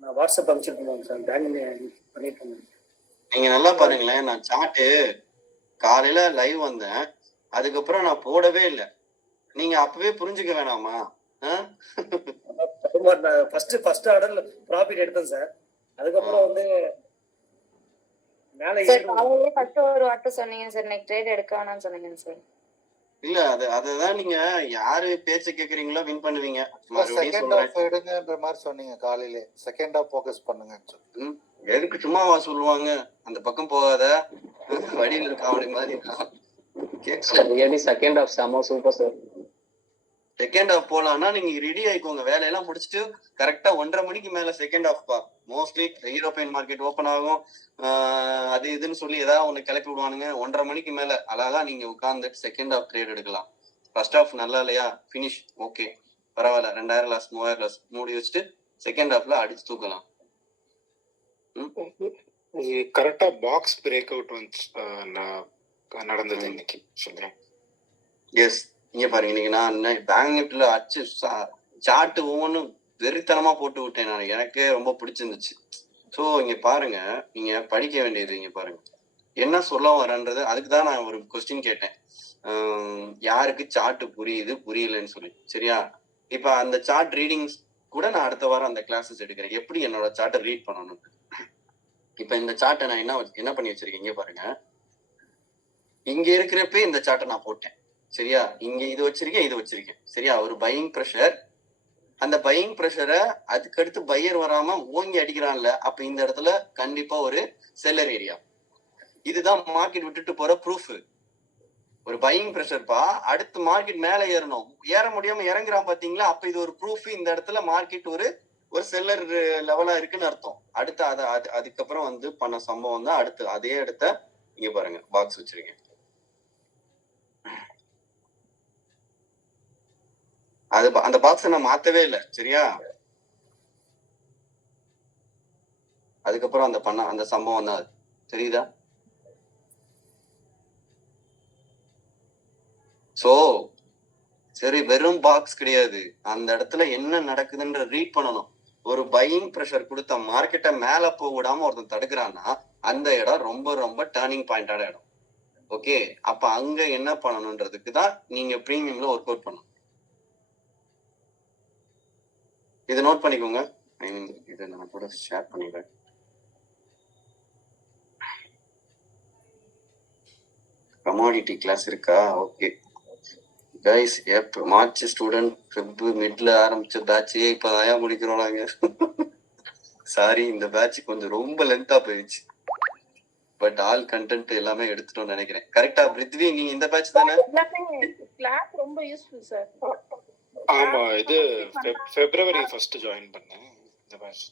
நான் வாட்ஸ்அப் அனுப்பிச்சிருக்கேன் சார், பேங்க் பண்ணிட்டு. நீங்க நல்லா பாருங்களேன், நான் சார்ட்டு காலையில லைவ் வந்தேன், அதுக்கப்புறம் நான் போடவே இல்லை. நீங்க அப்பவே புரிஞ்சுக்க வேணாமா? ஃபர்ஸ்ட் ஆர்டர்ல ப்ராஃபிட் எடுத்தேன் சார். அதுக்கப்புறம் வந்து மேல அவங்களே ஃபர்ஸ்ட் ஒரு வார்த்தை சொன்னீங்க சார், நெக்ஸ்ட் ட்ரேட் எடுக்க வேணாம்னு சொன்னீங்க சார். இல்ல அதுதான் நீங்க யாரு பேச்ச கேக்குறீங்களோ வின் பண்ணுவீங்க. செகண்ட் ஹாஃப் எடுங்கன்ற மாதிரி சொன்னீங்க காலையில, செகண்ட் ஹாஃப் ஃபோக்கஸ் பண்ணுங்க. எதுக்கு சும்மாவா சொல்லுவாங்க, அந்த பக்கம் போகாத வழியில் இருக்க அவனுக்கு மாதிரி. கேட்கல. ரியலி செகண்ட் ஆஃப் செம சூப்பர் சார். செகண்ட் ஹாஃப் போலாம்னா நீங்க ரெடி ஆயிக்கோங்க, வேலையெல்லாம் முடிச்சுட்டு கரெக்டா 1:30 மணிக்கு மேல செகண்ட் ஹாஃப் பா. மோஸ்ட்லி யூரோப்பியன் மார்க்கெட் ஓப்பன் ஆகும், அது இதுன்னு சொல்லி ஏதாவது ஒண்ணு கிளப்பி விடுவானுங்க. 1:30 மணிக்கு மேல அழகா நீங்க உட்கார்ந்துட்டு செகண்ட் ஹாஃப் ட்ரேட் எடுக்கலாம். ஃபர்ஸ்ட் ஹாஃப் நல்லா இல்லையா, ஃபினிஷ் ஓகே பரவாயில்ல, 2000 லாஸ் 3000 லாஸ் மூடி வச்சுட்டு செகண்ட் ஹாஃப்ல அடிச்சு தூக்கலாம். கரெக்டா பாக்ஸ் பிரேக் அவுட் வந்து நடந்தது இன்னைக்கு சொல்லுங்க. எஸ், இங்க பாருங்க, இன்னைக்கு நான் பேங்க் நிஃப்டில அடிச்சு சார்ட் ஒவ்வொன்றும் வெறித்தனமா போட்டு விட்டேன் நான், எனக்கே ரொம்ப பிடிச்சிருந்துச்சு. ஸோ இங்க பாருங்க, நீங்க படிக்க வேண்டியது இங்க பாருங்க என்ன சொல்ல வரேன்றது. அதுக்கு தான் நான் ஒரு கொஸ்டின் கேட்டேன், யாருக்கு சார்ட் புரியுது புரியலன்னு சொல்லி. சரியா, இப்ப அந்த சார்ட் ரீடிங்ஸ் கூட நான் அடுத்த வாரம் அந்த கிளாஸஸ் எடுக்கிறேன், எப்படி என்னோட சார்ட்டை ரீட் பண்ணணும். இப்ப இந்த சார்ட்டை நான் என்ன பண்ணி வச்சிருக்கேன் இங்க பாருங்க. இங்க இருக்கிறப்ப இந்த சார்ட்டை நான் போட்டேன். சரியா, இங்க இது வச்சிருக்கேன், இது வச்சிருக்கேன். சரியா, ஒரு பையிங் ப்ரெஷர், அந்த பையிங் ப்ரெஷரை அதுக்கடுத்து பையர் வராம ஓங்கி அடிக்கிறான்ல, அப்ப இந்த இடத்துல கண்டிப்பா ஒரு செல்லர் ஏரியா. இதுதான் மார்க்கெட் விட்டுட்டு போற ப்ரூஃப். ஒரு பையிங் ப்ரெஷர்ப்பா, அடுத்து மார்க்கெட் மேல ஏறணும், ஏற முடியாம இறங்குறான் பாத்தீங்களா, அப்ப இது ஒரு ப்ரூஃப். இந்த இடத்துல மார்க்கெட் ஒரு செல்லர் லெவலா இருக்குன்னு அர்த்தம். அடுத்து அதுக்கப்புறம் வந்து பண்ண சம்பவம் தான் அடுத்து. அதே இடத்த இங்க பாருங்க, பாக்ஸ் வச்சிருக்கேன். அந்த பாக்ஸை நான் மாத்தவே இல்லை. சரியா, அதுக்கப்புறம் அந்த சம்பவம் தான் அது. தெரியுதா? சோ சரி, வெறும் பாக்ஸ் கிடையாது, அந்த இடத்துல என்ன நடக்குதுன்ற ரீட் பண்ணணும். ஒரு பையிங் ப்ரெஷர் கொடுத்த மார்க்கெட்டை மேல போக விடாம ஒருத்தன் தடுக்கிறான்னா அந்த இடம் ரொம்ப ரொம்ப டேர்னிங் பாயிண்டான இடம். ஓகே, அப்ப அங்க என்ன பண்ணணும்ன்றதுக்கு தான் நீங்க பிரீமியம்ல ஒர்க் அவுட் பண்ணணும். இதை நோட் பண்ணிக்கோங்க. இதை நான் கூட ஷேர் பண்ணிடுறேன். கமாடிட்டி கிளாஸ் இருக்கா? Okay guys, March student Feb மிட்ல ஆரம்பிச்ச பேட்சே இப்பதான் முடிக்கிறோம் நாங்க. சாரி, இந்த பேட்ச் கொஞ்சம் ரொம்ப லென்த்தா போயிடுச்சு, பட் ஆல் கண்டென்ட் எல்லாமே எடுத்துட்டோம்னு நினைக்கிறேன். கரெக்டா பிருத்வி, நீங்க இந்த பேட்ச் தானே? கிளாஸ் ரொம்ப யூஸ்ஃபுல் சார். ஆமா, இது February 1 ஜாயின் பண்ணேன் இந்த பேட்ச்.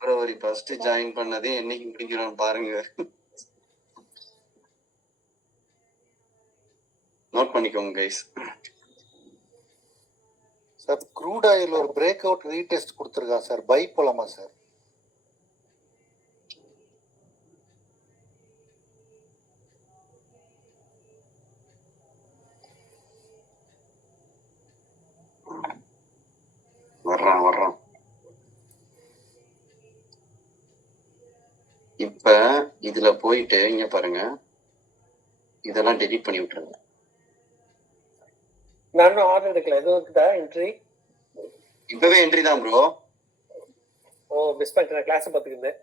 February 1 ஜாயின் பண்ணதே என்னைக்கு முடிக்கிறோம் பாருங்க, நோட் பண்ணிக்கோங்க கைஸ். சார் க்ரூட் ஆயில் ஒரு பிரேக் அவுட் ரீடெஸ்ட் கொடுத்துருக்கா சார், பை போலாமா சார்? வர்றான். இப்ப இதுல போயிட்டு இங்க பாருங்க, இதெல்லாம் டெலீட் பண்ணி விட்டுருங்க. நானும் ஆர்டர் எடுக்கல, எதுவும் இருக்குதா என்ட்ரி? இப்பவே என்ட்ரி தான் ப்ரோ. ஓ, மிஸ் பண்ணிட்டேன், கிளாஸ் பார்த்துக்கிட்டேன்.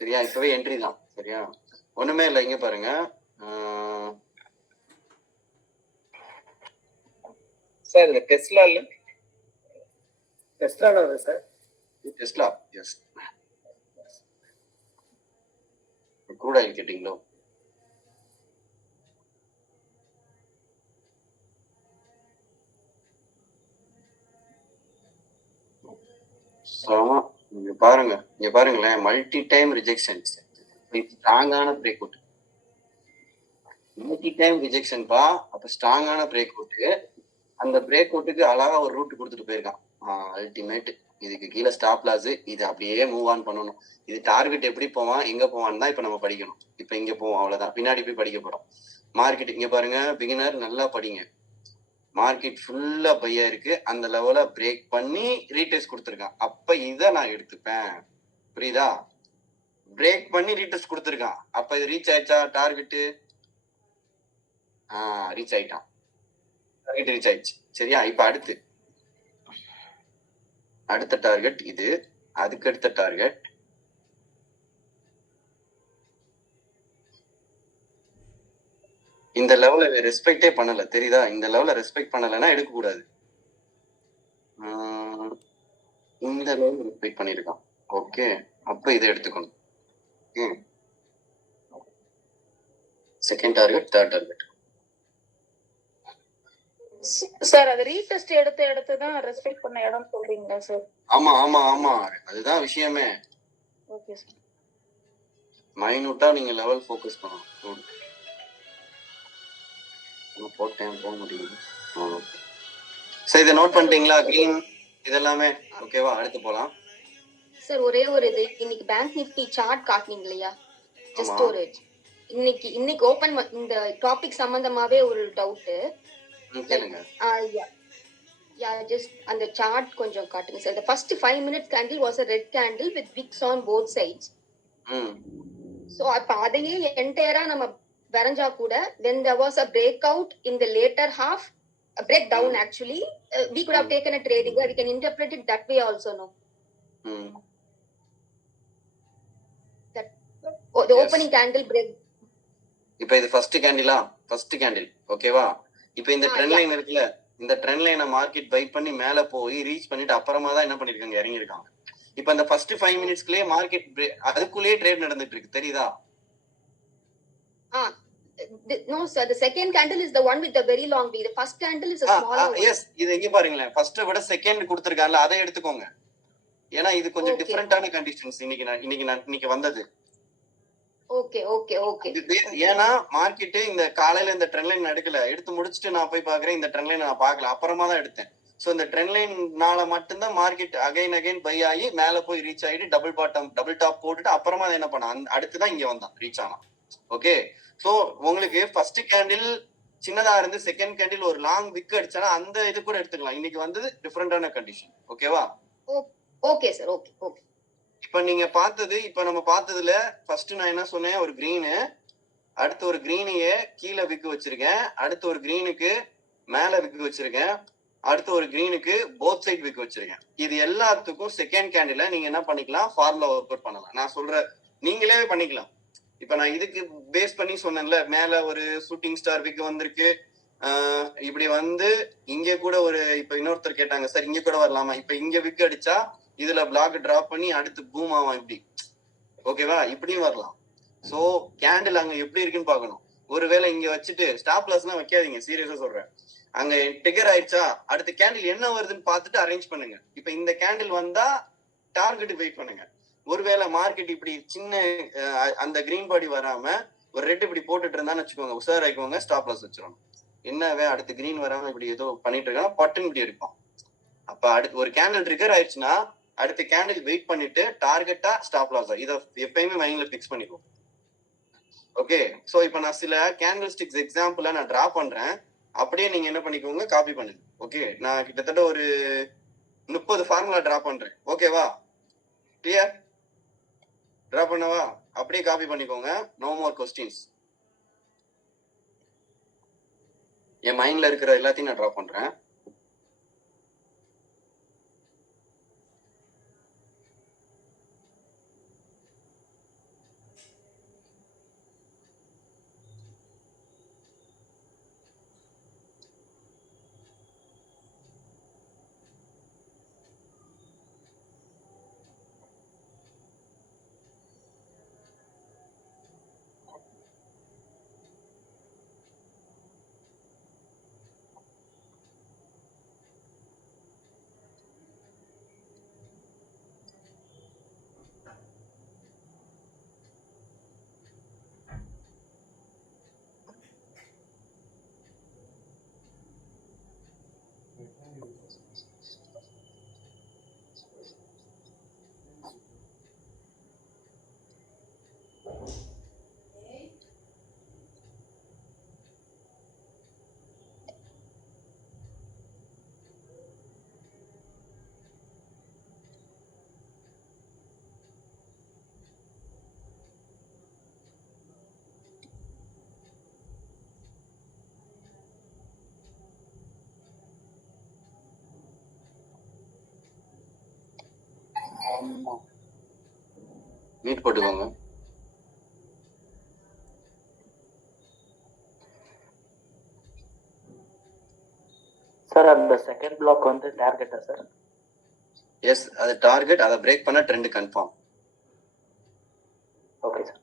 சரியா, இப்பவே என்ட்ரி தான். சரியா, ஒண்ணுமே இல்லை. இங்க பாருங்க சார், இந்த டெஸ்லால சார், டெஸ்லா. எஸ், க்ரூட் ஆயில் கேட்டீங்களோ? இங்க பாருங்களேன், மல்டி டைம் ரிஜெக்ஷன், ஸ்ட்ராங்கான break out. Multi time rejection பா, அப்ப ஸ்ட்ராங்கான பிரேக் அவுட். அந்த பிரேக் அவுட்டுக்கு அழகா ஒரு ரூட் கொடுத்துட்டு போயிருக்கான். அல்டிமேட். இதுக்கு கீழே ஸ்டாப் லாஸ், இது அப்படியே மூவ் ஆன் பண்ணணும். இது டார்கெட் எப்படி போவான் எங்க போவான்னு தான் இப்ப நம்ம படிக்கணும். இப்ப இங்க போவோம், அவ்வளவுதான். பின்னாடி போய் படிக்க போறோம். மார்க்கெட் இங்க பாருங்க, பிகினர் நல்லா படிங்க. மார்க்கெட் ஃபுல்லா பையா இருக்கு, அந்த லெவல பிரேக் பண்ணி ரீடெஸ்ட் கொடுத்துருக்கான். அப்ப இதை நான் எடுத்துப்பேன். புரியுதா? பிரேக் பண்ணி ரீடெஸ்ட் கொடுத்துருக்கான், அப்ப இது ரீச் ஆயிடுச்சா டார்கெட்டு? ரீச் ஆயிட்டான், டார்கெட் ரீச் ஆயிடுச்சு. சரியா, இப்ப அடுத்த டார்கெட் இது, அதுக்கு அடுத்த டார்கெட் இந்த லெவல ரெஸ்பெக்டே பண்ணல. தெரியுதா? இந்த லெவல ரெஸ்பெக்ட் பண்ணலன்னா எடுக்க கூடாது. இந்த லெவல் ரெஸ்பெக்ட் பண்ணிருக்கான். ஓகே, அப்ப இதை எடுத்துக்கணும். Second target, third target. Sir அது ரீடெஸ்ட் எடுத்து தான் ரெஸ்பெக்ட் பண்ண இடம் சொல்றீங்களா சார்? ஆமா ஆமா ஆமா, அதுதான் விஷயமே. Okay sir. மைனூட்டா நீங்க லெவல் ஃபோக்கஸ் பண்ணணும். போட்டேன் போக முடியும். சரி, இதை நோட் பண்ணிட்டீங்களா? கிரீன் இதெல்லாமே ஓகேவா? அடுத்து போலாம் சார். ஒரே ஒரு இது, இன்னைக்கு பேங்க் நிஃப்டி சார்ட் காட்டுனீங்க இல்லையா? ஜஸ்ட் ஒரு இன்னைக்கு ஓபன் இந்த டாபிக் சம்பந்தமாவே ஒரு டவுட். கேளுங்க. ஜஸ்ட் அந்த சார்ட் கொஞ்சம் காட்டுங்க sir. The first 5 minutes candle was a red candle with wicks on both sides. So அப்ப அதையே என்டையரா நம்ம வரைஞ்சா கூட when there was a breakout in the later half, a breakdown actually, we could have taken a trading. We can interpret it that way also, no? That the opening candle break. இப்போ இது first candle ஓகேவா? இப்போ இந்த trend line இருக்குல்ல, இந்த trend லைனை market by பண்ணி மேல போய் ரீச் பண்ணிட்டு அப்புறமா தான் என்ன பண்ணிருக்காங்க, இறங்கி இருக்காங்க. இப்போ இந்த ஃபர்ஸ்ட் 5 மினிட்ஸ்க்குள்ளே மார்க்கெட் அதுக்குள்ளேயே ட்ரேட் நடந்துட்டு இருக்கு, தெரியுதா? No sir, the second candle is the one with the very long V. The first candle is a smaller one. Yes, இது எங்க பாருங்களேன், ஃபர்ஸ்ட் விட செகண்ட் கொடுத்திருக்காங்கல, அதை எடுத்துக்கோங்க. ஏன்னா இது கொஞ்சம் டிஃபரெண்டான கண்டிஷன்ஸ் இன்னைக்கு வந்தது. ஓகே. ஏன்னா மார்க்கெட் இந்த காலையில இந்த ட்ரெண்ட் லைன் எடுக்கல, எடுத்து முடிச்சுட்டு நான் போய் பாக்குறேன், இந்த ட்ரெண்ட் லைன் நான் பார்க்கல, அப்புறமா தான் எடுத்தேன். சோ இந்த ட்ரெண்ட் லைன்னால மட்டும்தான் மார்க்கெட் அகைன் பை ஆகி மேல போய் ரீச் ஆகிட்டு டபுள் டாப் போட்டுட்டு அப்புறமா என்ன பண்ண அடுத்துதான் இங்க வந்தான், ரீச் ஆனா. ஓகே, சோ உங்களுக்கு ஃபர்ஸ்ட் கேண்டில் சின்னதா இருந்து செகண்ட் கேண்டில் ஒரு லாங் விக் அடிச்சானா அந்த இது கூட எடுத்துக்கலாம். இன்னைக்கு வந்தது டிஃபரெண்டான கண்டிஷன். ஓகேவா? Okay sir. ஓகே. இப்ப நீங்க பார்த்தது, இப்ப நம்ம பார்த்ததுல ஃபர்ஸ்ட் நான் என்ன சொன்னேன், ஒரு கிரீனு, அடுத்து ஒரு கிரீனையே கீழே விக்கு வச்சிருக்கேன், அடுத்து ஒரு கிரீனுக்கு மேல விக்கு வச்சிருக்கேன், அடுத்து ஒரு கிரீனுக்கு போத் சைட் விக்கு வச்சிருக்கேன். இது எல்லாத்துக்கும் செகண்ட் கேண்டில நீங்க என்ன பண்ணிக்கலாம், ஃபார்முலா ஒர்க் அவுட் பண்ணலாம். நான் சொல்ற நீங்களே பண்ணிக்கலாம். இப்ப நான் இதுக்கு பேஸ் பண்ணி சொன்னேன்ல, மேல ஒரு ஷூட்டிங் ஸ்டார் விக்கு வந்திருக்கு, இப்படி வந்து இங்க கூட ஒரு, இப்ப இன்னொருத்தர் கேட்டாங்க சார் இங்க கூட வரலாமா, இப்ப இங்க விக்கு அடிச்சா இதுல பிளாக் டிராப் பண்ணி அடுத்து பூம் ஆகும், இப்படி ஓகேவா? இப்படியும் வரலாம். சோ கேண்டில் அங்க எப்படி இருக்குன்னு பாக்கணும். ஒருவேளை இங்க வச்சுட்டு ஸ்டாப் லாஸ் எல்லாம் வைக்காதீங்க, சீரியஸா சொல்றேன். அங்க டிகர் ஆயிடுச்சா, அடுத்த கேண்டில் என்ன வருதுன்னு பார்த்துட்டு அரேஞ்ச் பண்ணுங்க. இப்ப இந்த கேண்டில் வந்தா டார்கெட் வெயிட் பண்ணுங்க. ஒருவேளை மார்க்கெட் இப்படி சின்ன அந்த கிரீன் பாடி வராம ஒரு ரெட் இப்படி போட்டுட்டு இருந்தான்னு வச்சுக்கோங்க, உஷார் ஆயிக்கோங்க, ஸ்டாப் லாஸ் வச்சிடணும். என்னவே அடுத்து கிரீன் வராம இப்படி ஏதோ பண்ணிட்டு இருக்காங்க, பட்டுன்னு இப்படி இருக்கும். அப்ப அடுத்து ஒரு கேண்டில் ட்ரிகர் ஆயிடுச்சுன்னா அடுத்த கேண்டில் வெயிட் பண்ணிட்டு டார்கெட்டா ஸ்டாப் லாஸ் இதை எப்பயுமே மைண்ட்ல பிக்ஸ் பண்ணிடுவோம். ஓகே, சோ இப்ப நான் சில கேண்டில் ஸ்டிக்ஸ் எக்ஸாம்பிளா நான் டிரா பண்றேன், அப்படியே நீங்க என்ன பண்ணிக்கோங்க, காப்பி பண்ணுங்க. ஓகே, நான் கிட்டத்தட்ட ஒரு 30 ஃபார்முலா டிரா பண்றேன். ஓகேவா? கிளியர்? டிரா பண்ணவா? அப்படியே காப்பி பண்ணிக்கோங்க. No more questions. என் மைண்ட்ல இருக்கிற எல்லாத்தையும் நான் டிரா பண்றேன். மீட் போட்டுக்கோங்க. சார் அந்த செகண்ட் பிளாக் வந்து டார்கெட்டா சார்? எஸ், அது டார்கெட். அதை பிரேக் பண்ண trend confirm. Okay sir.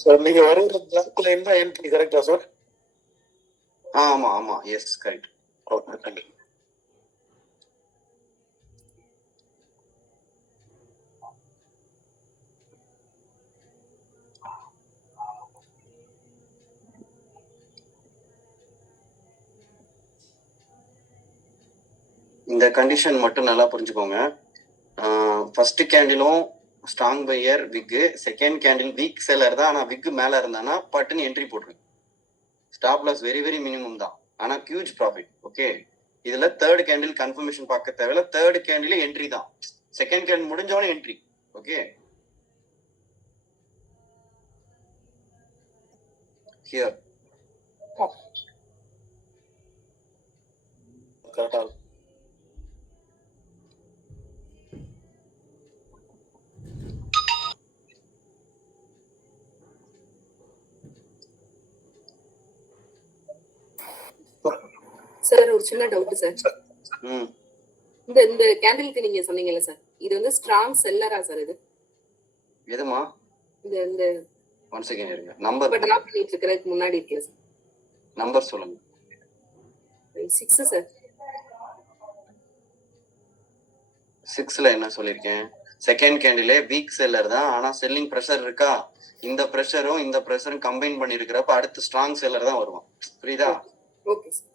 Sir நீங்க வரைகிற பிளாக் லைன் தான் என்ட்ரி கரெக்டா சார்? ஆமா ஆமா, எஸ் கரெக்ட். Okay, thank you. இந்த கண்டிஷன் மட்டும் நல்லா புரிஞ்சுக்கோங்க. ஃபர்ஸ்ட் கேண்டிலும் strong buyer wick, second candle weak seller தான். ஆனா விக்கு மேல இருந்தானா பட்டுன்னு என்ட்ரி போட்டுருங்க. Stop loss very very minimum தான், ஆனா ஹியூஜ் ப்ராஃபிட். ஓகே, இதுல தேர்ட் கேண்டில் கன்ஃபர்மேஷன் பார்க்க தேவையில்ல. தேர்ட் கேண்டில் என்ட்ரி தான், செகண்ட் கேண்டில் முடிஞ்சவனே என்ட்ரி. ஓகே, ஹியர் கரெக்டா. சார் ஒரு சின்ன டவுட் சார். ம், இந்த இந்த கேண்டிலுக்கு நீங்க சொன்னீங்கல்ல சார், இது வந்து ஸ்ட்ராங் செல்லரா சார்? இது எதுமா? இந்த இந்த ஒன் செகண்ட் இருங்க, நம்பர் இப்ப டிராப் பண்ணிட்டு இருக்கிறதுக்கு முன்னாடி இருக்கல சார், நம்பர் சொல்லுங்க. 6 சார். 6ல என்ன சொல்லியிருக்கேன்? செகண்ட் கேண்டிலே வீக் செல்லர் தான், ஆனா செல்லிங் ப்ரெஷர் இருக்கா? இந்த ப்ரெஷரும் இந்த ப்ரெஷரும் கம்பைன் பண்ணி இருக்கிறப்ப அடுத்து ஸ்ட்ராங் செல்லர் தான் வருவான். புரியுதா? Okay sir.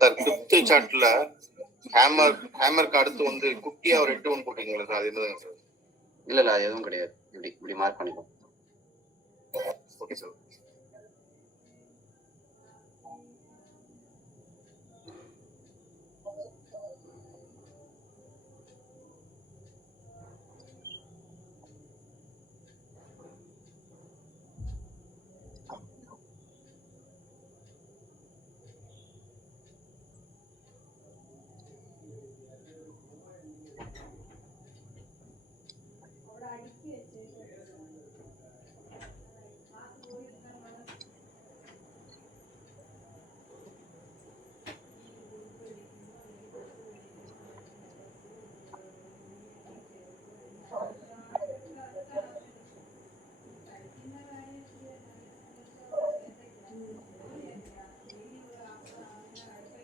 சார் ஃபிஃப்த் சார்ட்ல ஹேமருக்கு அடுத்து வந்து குட்டியா ஒரு 8 போட்டீங்களா சார்? அது என்னதுங்க சார்? இல்ல இல்ல, எதுவும் கிடையாது. இப்படி இப்படி மார்க் பண்ணிக்கோ. Okay sir.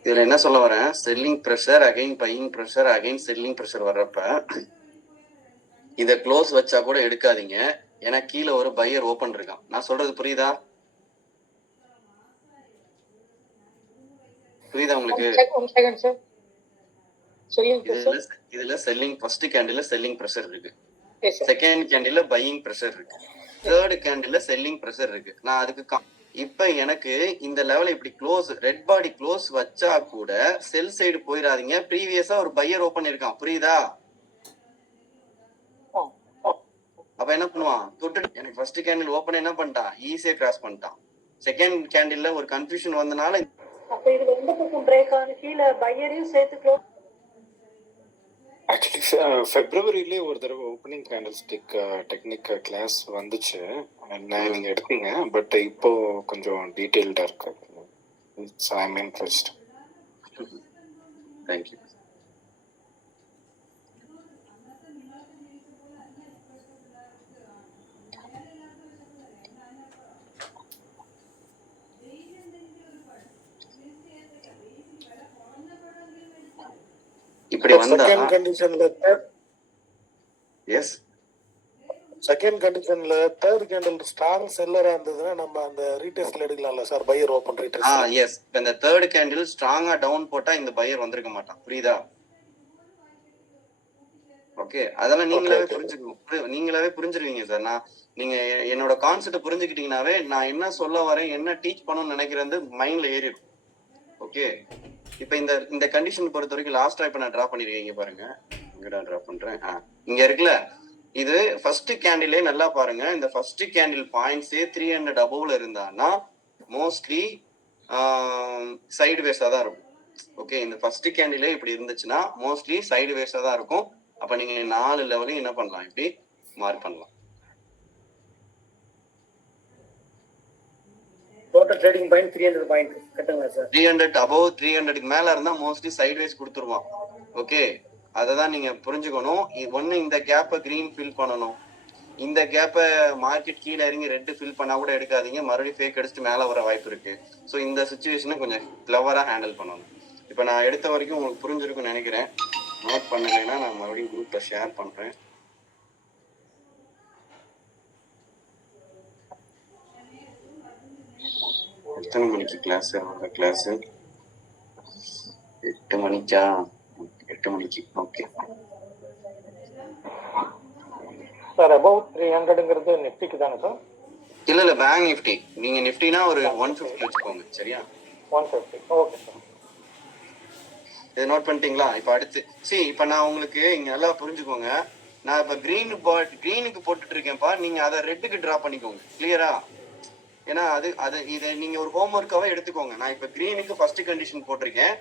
இதுல என்ன சொல்ல வரேன்? Selling pressure again buying pressure again selling pressure வர்றப்ப இத க்ளோஸ் வச்சா கூட எடுக்காதீங்க, ஏன்னா கீழே ஒரு பையர் ஓபன் இருக்கான். நான் சொல்றது புரியுதா? புரியுதா உங்களுக்கு? இதுல செல்லிங் ஃபர்ஸ்ட் கேண்டில்ல செல்லிங் ப்ரெஷர் இருக்கு, செகண்ட் கேண்டில்ல பையிங் ப்ரெஷர் இருக்கு, தேர்ட் கேண்டில்ல செல்லிங் ப்ரெஷர் இருக்கு. நான் அதுக்கு இப்ப எனக்கு இந்த லெவல் இப்படி க்ளோஸ் ரெட் பாடி க்ளோஸ் வச்சா கூட செல் சைடு போயிடாதீங்க. ப்ரீவியஸா ஒரு பையர் ஓபன் இருக்கான், புரியுதா? அப்ப என்ன பண்ணுவான்? தொட்டு எனக்கு ஃபர்ஸ்ட் கேண்டில் ஓபன் என்ன பண்ணிட்டான்? ஈஸியா கிராஸ் பண்ணிட்டான். செகண்ட் கேண்டில்ல ஒரு கன்ஃபியூஷன் வந்தனால அப்ப இதுல எந்த பக்கம் பிரேக் ஆன கீழே பையரையும் சேர்த்து க்ளோஸ். ஆக்சுவலி ஃபெப்ரவரியிலே ஒரு தடவை opening candlestick technique class வந்துச்சு, நீங்க எடுத்தீங்க. பட் இப்போ கொஞ்சம் டீட்டெயில்டா இருக்கு. I mean interest. தேங்க்யூ. இப்படி வந்தா செகண்ட் கண்டிஷன்ல எஸ், செகண்ட் கண்டிஷன்ல தேர்ட் கேண்டில் ஸ்ட்ராங் செல்லரா இருந்ததுன்னா நம்ம அந்த ரீடெஸ்ட்ல எடுக்கலாம்ல sir? Buyer open retest. Yes. இப்ப இந்த தேர்ட் கேண்டில் ஸ்ட்ராங்கா டவுன் போட்டா இந்த பையர் வந்திருக்க மாட்டான், புரியுதா? ஓகே, அதெல்லாம் நீங்களாவே புரிஞ்சுக்கணும், நீங்களாவே புரிஞ்சிருவீங்க சார். நான் நீங்க என்னோட கான்செப்ட் புரிஞ்சுக்கிட்டீங்கன்னாவே நான் என்ன சொல்ல வரேன், என்ன டீச் பண்ணணும்னு நினைக்கிறது மைண்ட்ல ஏறிடும். ஓகே, இப்ப இந்த கண்டிஷன் பொறுத்த வரைக்கும் லாஸ்டா இப்ப நான் டிரா பண்ணிருக்கீங்க பாருங்க. இங்க டிரா பண்றேன். இங்க இருக்குல்ல, இது ஃபர்ஸ்ட் கேண்டிலே நல்லா பாருங்க. இந்த ஃபர்ஸ்ட் கேண்டில் பாயிண்ட்ஸே 300 அபோவ்ல இருந்தான்னா மோஸ்ட்லி சைடு வேஸா தான் இருக்கும். ஓகே, இந்த ஃபர்ஸ்ட் கேண்டிலே இப்படி இருந்துச்சுன்னா மோஸ்ட்லி சைடு வேஸா தான் இருக்கும். அப்ப நீங்க 4 லெவலையும் என்ன பண்ணலாம்? இப்படி மார்க் பண்ணலாம். டோட்டல் ட்ரேடிங் பாயிண்ட் 300 பாயிண்ட் கட்டுங்களா சார்? 300 அபோவ் 300க்கு மேல இருந்தா மோஸ்ட்லி சைட்வேஸ் கொடுத்துருவான். ஓகே, அதை தான் நீங்க புரிஞ்சுக்கணும். ஒண்ணு இந்த கேப்பை கிரீன் ஃபில் பண்ணணும், இந்த கேப்பை மார்க்கெட் கீழே இறங்கி ரெட்டு ஃபில் பண்ணா கூட எடுக்காதீங்க, மறுபடியும் ஃபேக் அடிச்சுட்டு மேலே வர வாய்ப்பு இருக்கு. ஸோ இந்த சுச்சுவேஷனை கொஞ்சம் கிளவராக ஹேண்டில் பண்ணணும். இப்போ நான் எடுத்த வரைக்கும் உங்களுக்கு புரிஞ்சிருக்கும்னு நினைக்கிறேன். நோட் பண்ணலைன்னா நான் மறுபடியும் குரூப்ல ஷேர் பண்றேன். எத்தனை மணிக்கு கிளாஸ்? அவங்க கிளாஸ் 8 மணிக்கா? 8 மணிக்கு. Okay sir. அபவுட் 300ங்கிறது நிஃப்டிக்கு தானே சார்? இல்ல பேங்க் நிஃப்டி. நீங்க நிஃப்டினா ஒரு 150 வச்சுக்கோங்க. சரியா? 150. Okay sir. இதை நோட் பண்ணிட்டீங்களா? இப்போ அடுத்து இப்போ நான் உங்களுக்கு இங்க நல்லா புரிஞ்சுக்கோங்க. நான் இப்போ க்ரீனுக்கு போட்டுட்டு இருக்கேன்ப்பா, நீங்க அதை ரெட்டுக்கு டிரா பண்ணிக்கோங்க. கிளியரா? ஏன்னா இதை நீங்க ஒரு ஹோம் ஒர்க்காவே எடுத்துக்கோங்க. நான் இப்போ க்ரீனுக்கு ஃபர்ஸ்ட் கண்டிஷன் போட்டிருக்கேன்,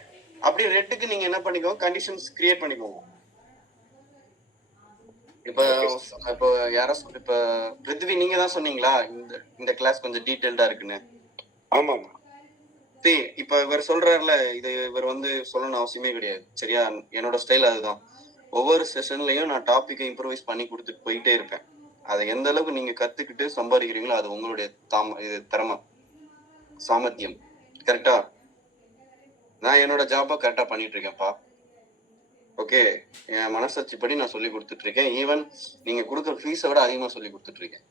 அப்படியே ரெட்டுக்கு நீங்க என்ன பண்ணிக்கோங்க, கண்டிஷன்ஸ் கிரியேட் பண்ணிக்கோங்க. இப்போ யாரோ இப்போ பிருத்வி நீங்க தான் சொன்னீங்களா இந்த கிளாஸ் கொஞ்சம் டீடைல்டா இருக்குன்னு? ஆமா. இப்ப இவர் சொல்றாருல, இது இவர் சொல்லணும்னு அவசியமே கிடையாது. சரியா? என்னோட ஸ்டைல் அதுதான். ஒவ்வொரு செஷன்லயும் நான் டாபிக்கை இம்ப்ரூவைஸ் பண்ணி கொடுத்துட்டு போயிட்டே இருப்பேன். அதை எந்த அளவுக்கு நீங்க கத்துக்கிட்டு சம்பாதிக்கிறீங்களோ அது உங்களுடைய திறமை, சாமர்த்தியம். கரெக்டா? நான் என்னோட ஜாபை கரெக்டா பண்ணிட்டு இருக்கேன்ப்பா. ஓகே, என் மனசாட்சி படி நான் சொல்லி கொடுத்துட்டு இருக்கேன். ஈவன் நீங்க கொடுக்குற ஃபீஸை விட அதிகமா சொல்லி கொடுத்துட்டு இருக்கேன்.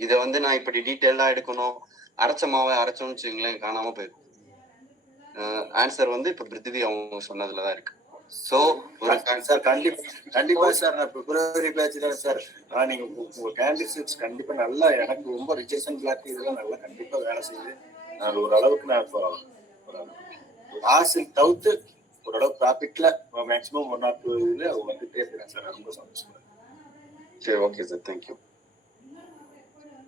இதை நான் இப்படி டீட்டெயிலா எடுக்கணும், அரைச்ச மாவை அரைச்சோம்னு வச்சுங்களேன் காணாம போயிருக்கும். ஆன்சர் இப்ப பிருத்திவி அவங்க சொன்னதுலதான் இருக்கு. சோ ஒரு சார் கண்டிப்பா சார் நான் பிப்ரவரி பேட்ச் தான் சார். நீங்க உங்க கேண்டிடேட்ஸ் கண்டிப்பா நல்லா, எனக்கு ரொம்ப ரிஜெக்ஷன் பிளாக் இதெல்லாம் நல்லா கண்டிப்பா வேலை செய்யுது. நான் ஓரளவுக்கு நான் இப்போ லாஸில் தவிர்த்து ஓரளவு ப்ராஃபிட்ல மேக்ஸிமம் 1 or 2 இதுல வந்துட்டே இருக்கிறேன் சார். ரொம்ப சந்தோஷமா. சரி, ஓகே சார், தேங்க்யூ.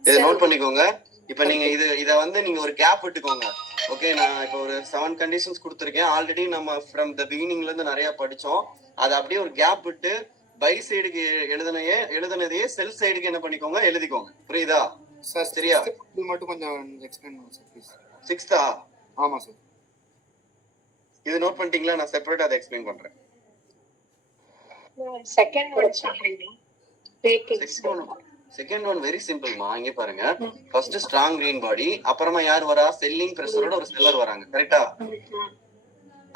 இதை நோட் பண்ணிக்கோங்க. இப்ப நீங்க இதை நீங்க ஒரு கேப் விட்டுக்கோங்க. ஓகே, நான் இப்போ ஒரு 7 கண்டிஷன்ஸ் கொடுத்துருக்கேன். ஆல்ரெடி நம்ம ஃப்ரம் த பிகினிங்ல இருந்து நிறைய படிச்சோம். அதை அப்படியே ஒரு கேப் விட்டு பை சைடுக்கு எழுதுனதையே செல் சைடுக்கு என்ன பண்ணிக்கோங்க, எழுதிக்கோங்க. புரியுதா சார்? சரியா? இது மட்டும் கொஞ்சம் எக்ஸ்பிளைன் பண்ணுங்க சார் ப்ளீஸ். 6th? ஆமா சார். இது நோட் பண்ணிட்டீங்களா? நான் செப்பரேட்டா அதை எக்ஸ்பிளைன் பண்றேன். செகண்ட் ஒன் வெரி சிம்பிள்மா. இங்க பாருங்க, ஃபர்ஸ்ட் ஸ்ட்ராங் கிரீன் பாடி, அப்புறமா யார் வரா, செல்லிங் பிரஷரோட ஒரு செல்லர் வராங்க. கரெக்டா?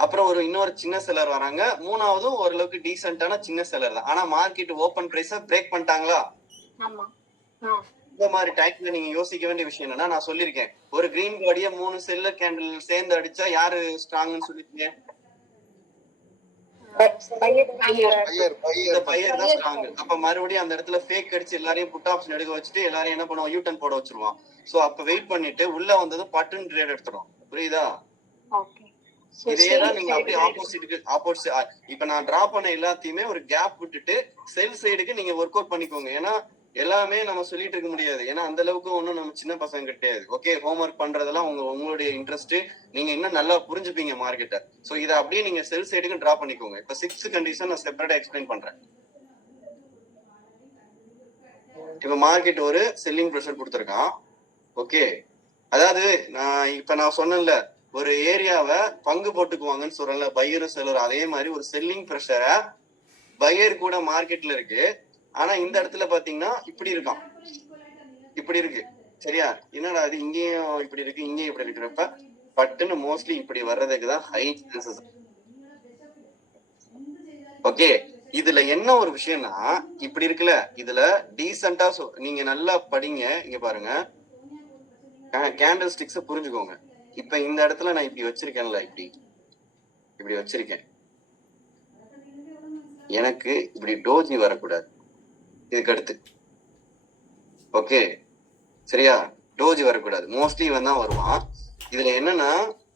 அப்புறம் இன்னொரு சின்ன செல்லர் வராங்க. மூணாவதும் ஓரளவுக்கு டீசென்டான சின்ன செல்லர் தான். ஆனா மார்க்கெட் ஓபன் பிரைஸ பிரேக் பண்ணிட்டாங்களா? இந்த மாதிரி டைம்ல நீங்க யோசிக்க வேண்டிய விஷயம் என்னன்னா, நான் சொல்லிருக்கேன், ஒரு கிரீன் பாடிய 3 செல்லர் கேண்டில் சேர்ந்து அடிச்சா யாரு ஸ்ட்ராங்னு சொல்லிருக்கீங்க? பையர் தான் ஸ்ட்ராங். அப்ப மறுபடியும் அந்த இடத்துல ஃபேக் அடிச்சு எல்லாரையும் புட் ஆப்ஷன் எடுக்க வச்சுட்டு எல்லாரையும் என்ன பண்ணுவோம், யூ டர்ன் போட வச்சிருவான். சோ அப்ப வெயிட் பண்ணிட்டு உள்ள வந்ததும் பட்டுன்னு ட்ரேட் எடுத்துரும். புரியுதா? இதேதான் நீங்க அப்படியே ஆப்போசிட் இப்ப நான் டிரா பண்ண எல்லாத்தையுமே ஒரு கேப் விட்டுட்டு செல் சைடுக்கு நீங்க ஒர்க் அவுட் பண்ணிக்கோங்க. ஏன்னா எல்லாமே நம்ம சொல்லிட்டு இருக்க முடியாது. ஏன்னா அந்த அளவுக்கு ஒன்னும் நம்ம சின்ன பசங்க கிடையாது. ஓகே, ஹோம்ஒர்க் பண்றதெல்லாம் உங்களுடைய இன்ட்ரெஸ்ட், நீங்க இன்னும் நல்லா புரிஞ்சுப்பீங்க மார்க்கெட்டை. சோ இதை அப்படியே நீங்க செல் சைடுக்கு டிரா பண்ணிக்கோங்க. இப்ப 6th கண்டிஷன் நான் செப்பரேட்டா எக்ஸ்பிளைன் பண்றேன். இப்ப மார்க்கெட் ஒரு செல்லிங் ப்ரெஷர் கொடுத்துருக்கான். ஓகே, அதாவது நான் சொன்னேன்ல, ஒரு ஏரியாவை பங்கு போட்டுக்குவாங்கன்னு சொல்றேன்ல, பையரும் செல்லரும். அதே மாதிரி ஒரு செல்லிங் ப்ரெஷரை பையர் கூட மார்க்கெட்ல இருக்கு. ஆனா இந்த இடத்துல பாத்தீங்கன்னா இப்படி இருக்கான், இப்படி இருக்கு. சரியா? என்னடா அது இங்கேயும் இப்படி இருக்கு, இங்கேயும் இப்படி இருக்கிறப்ப பட்டுன்னு மோஸ்ட்லி இப்படி வர்றதுக்கு தான் ஹை சான்சஸ். ஓகே, இதுல என்ன ஒரு விஷயம்னா, இப்படி இருக்குல்ல, இதுல டீசென்டா நீங்க நல்லா படிங்க. இங்க பாருங்க, கேண்டில் ஸ்டிக்ஸ புரிஞ்சுக்கோங்க. இப்ப இந்த இடத்துல நான் இப்படி வச்சிருக்கேன்ல, இப்படி வச்சிருக்கேன். எனக்கு இப்படி டோஜி வரக்கூடாது இதுக்கு அடுத்து. ஓகே, சரியா? டோஜி வரக்கூடாது. மோஸ்ட்லி இவன் தான் வருவான். இதுல என்னன்னா,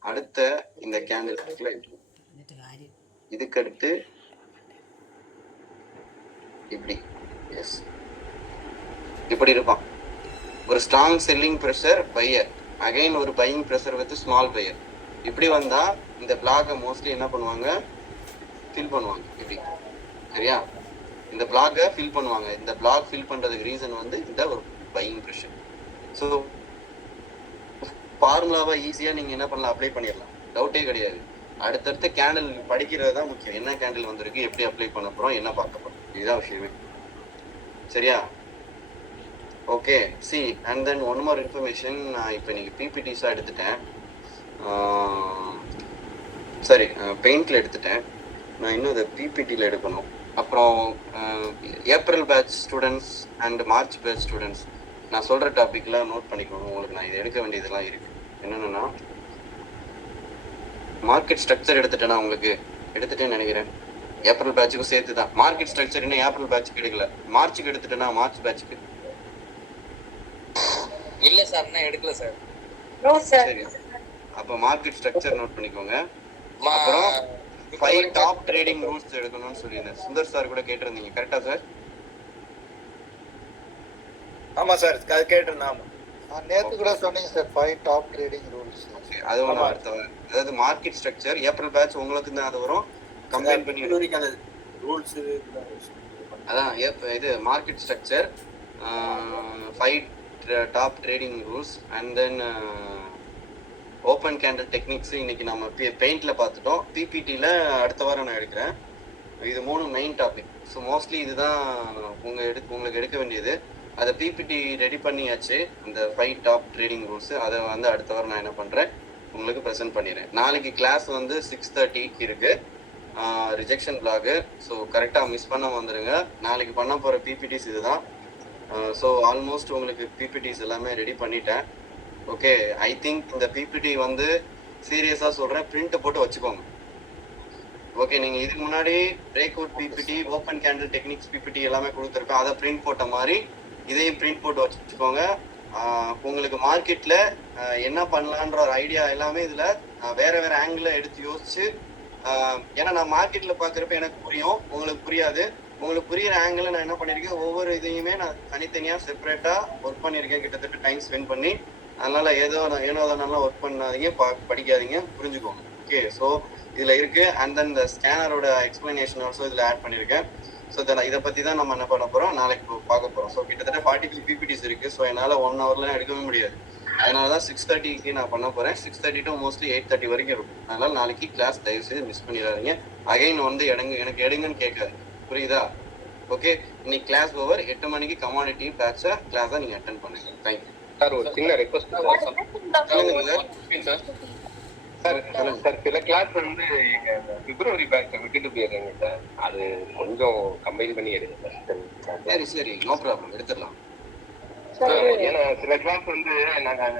அடுத்த இந்த கேண்டில் இதுக்கு அடுத்து இப்படி, எஸ், இப்படி இருப்பான். ஒரு strong selling pressure buyer, again ஒரு buying pressure with small buyer. இப்படி வந்தா இந்த பிளாக்கை மோஸ்ட்லி என்ன பண்ணுவாங்க, ஃபில் பண்ணுவாங்க. இப்படி, சரியா? இந்த பிளாக்கை ஃபில் பண்ணுவாங்க. இந்த பிளாக் ஃபில் பண்றதுக்கு ரீசன் இந்த ஒரு பையிங் பிரஷர். ஸோ ஃபார்முலாவை ஈஸியா நீங்க என்ன பண்ணலாம், அப்ளை பண்ணிடலாம். டவுட்டே கிடையாது. அடுத்தடுத்த கேண்டில் படிக்கிறது தான் முக்கியம். என்ன கேண்டில் வந்திருக்கு, எப்படி அப்ளை பண்ண போறோம், என்ன பார்க்க போறோம், இதுதான் விஷயமே. சரியா? Okay C and then one more information. நான் இப்போ நீங்கள் பிபிடிஸாக எடுத்துட்டேன், சரி பெயிண்டில் எடுத்துட்டேன். நான் இன்னும் அதை பிபிடியில் எடுக்கணும். அப்புறம் April batch students and March batch students, நான் சொல்கிற டாபிக்லாம் நோட் பண்ணிக்கணும். உங்களுக்கு நான் இது எடுக்க வேண்டியதெல்லாம் இருக்குது. என்னென்னா மார்க்கெட் ஸ்ட்ரக்சர் எடுத்துட்டேன்னா உங்களுக்கு எடுத்துட்டேன்னு நினைக்கிறேன். ஏப்ரல் பேட்சுக்கும் சேர்த்து தான் மார்க்கெட் ஸ்ட்ரக்சர். இன்னும் ஏப்ரல் பேட்சுக்கு எடுக்கல, மார்ச்சுக்கு எடுத்துட்டேன்னா மார்ச் பேட்சுக்கு. இல்ல சார் நான் எடுக்கல சார். சரி, அப்போ மார்க்கெட் ஸ்ட்ரக்சர் நோட் பண்ணிக்கோங்க. அப்புறம் 5 டாப் ட்ரேடிங் ரூல்ஸ் எடுக்கணும்னு சொல்லியிருந்தேன். சுந்தர் சார் கூட கேட்டிருந்தீங்க, கரெக்டா சார்? ஆமா சார், அது கேட்டிருந்தேன். ஆமா நேத்து கூட சொன்னீங்க சார் 5 டாப் ட்ரேடிங் ரூல்ஸ். அது ஒன்று அடுத்த, அதாவது மார்க்கெட் ஸ்ட்ரக்சர் ஏப்ரல் பேட்ச் உங்களுக்கு தான் அது வரும். கம்பைன் பண்ணி அந்த ரூல்ஸ் அதான் இது market structure, 5 top trading rules and then open candle techniques. இன்னைக்கு நம்ம பெயிண்ட்ல பார்த்துட்டோம். பிபிடியில் அடுத்த வாரம் நான் எடுக்கிறேன். இது 3 மெயின் டாபிக். ஸோ மோஸ்ட்லி இதுதான் உங்களுக்கு எடுக்க வேண்டியது. அதை பிபிடி ரெடி பண்ணியாச்சு, அந்த 5 டாப் ட்ரேடிங் ரூல்ஸ். அதை வந்து அடுத்த வாரம் நான் என்ன பண்ணுறேன் உங்களுக்கு ப்ரெசென்ட் பண்ணிடுறேன். நாளைக்கு கிளாஸ் வந்து 6:30 இருக்கு, ரிஜெக்ஷன் பிளாக். ஸோ கரெக்டாக மிஸ் பண்ண வந்துடுங்க. நாளைக்கு பண்ண போகிற பிபிடிஸ் இதுதான். ஸோ ஆல்மோஸ்ட் உங்களுக்கு பிபிடிஸ் எல்லாமே ரெடி பண்ணிட்டேன். ஓகே, ஐ திங்க் இந்த பிபிடி வந்து சீரியஸாக சொல்கிறேன், பிரிண்ட் போட்டு வச்சுக்கோங்க. ஓகே, நீங்கள் இதுக்கு முன்னாடி break out PPT, open candle techniques PPT எல்லாமே கொடுத்துருக்கோம். அதை பிரிண்ட் போட்ட மாதிரி இதையும் பிரிண்ட் போட்டு வச்சுக்கோங்க. உங்களுக்கு மார்க்கெட்டில் என்ன பண்ணலான்ற ஒரு ஐடியா எல்லாமே இதில் வேற வேற ஆங்கிளில் எடுத்து யோசிச்சு, ஏன்னா நான் மார்க்கெட்டில் பார்க்குறப்ப எனக்கு புரியும், உங்களுக்கு புரியாது. உங்களுக்கு புரியுற ஆங்கிள் நான் என்ன பண்ணியிருக்கேன், ஒவ்வொரு இதையுமே நான் தனித்தனியாக செப்பரேட்டாக ஒர்க் பண்ணியிருக்கேன், கிட்டத்தட்ட டைம் ஸ்பெண்ட் பண்ணி. அதனால ஏனோதானெல்லாம் ஒர்க் பண்ணாதீங்க, படிக்காதீங்க, புரிஞ்சுக்கோங்க. ஓகே, ஸோ இதில் இருக்குது. அண்ட் தென் இந்த ஸ்கேனரோட எக்ஸ்பிளனேஷன் ஆல்சோ இதில் ஆட் பண்ணியிருக்கேன். ஸோ இதை பற்றி தான் நம்ம என்ன பண்ண போகிறோம், நாளைக்கு பார்க்க போகிறோம். ஸோ கிட்டத்தட்ட 42 பிபிடிஸ் இருக்குது. ஸோ என்னால் 1 ஹவர்லாம் எடுக்கவே முடியாது. அதனால தான் 6:30க்கு நான் பண்ண போகிறேன். 6:30 to மோஸ்ட்லி 8:30 வரைக்கும் இருக்கும். அதனால் நாளைக்கு கிளாஸ் தயவுசெய்து மிஸ் பண்ணிடாதீங்க. அகைன் வந்து எனக்கு எடுங்கன்னு கேட்காது, புரியுதா? ஓகே, இன்னைக்கு கிளாஸ் ஓவர். 8 மணிக்கு கமாடிட்டி பேட்சை கிளாஸை நீங்கள் அட்டென்ட் பண்ணுங்க. Thank you sir. ஒரு சின்ன ரெக்வஸ்ட் சார். சார் சில கிளாஸ் வந்து எங்க பிப்ரவரி பேட்சை விட்டுட்டு போயிடுறேங்க சார். அது கொஞ்சம் கம்பைன் பண்ணி எடுங்க சார். சரி, நோ ப்ராப்ளம், எடுத்துடலாம். ஏன்னா சில கிளாஸ் வந்து நாங்கள்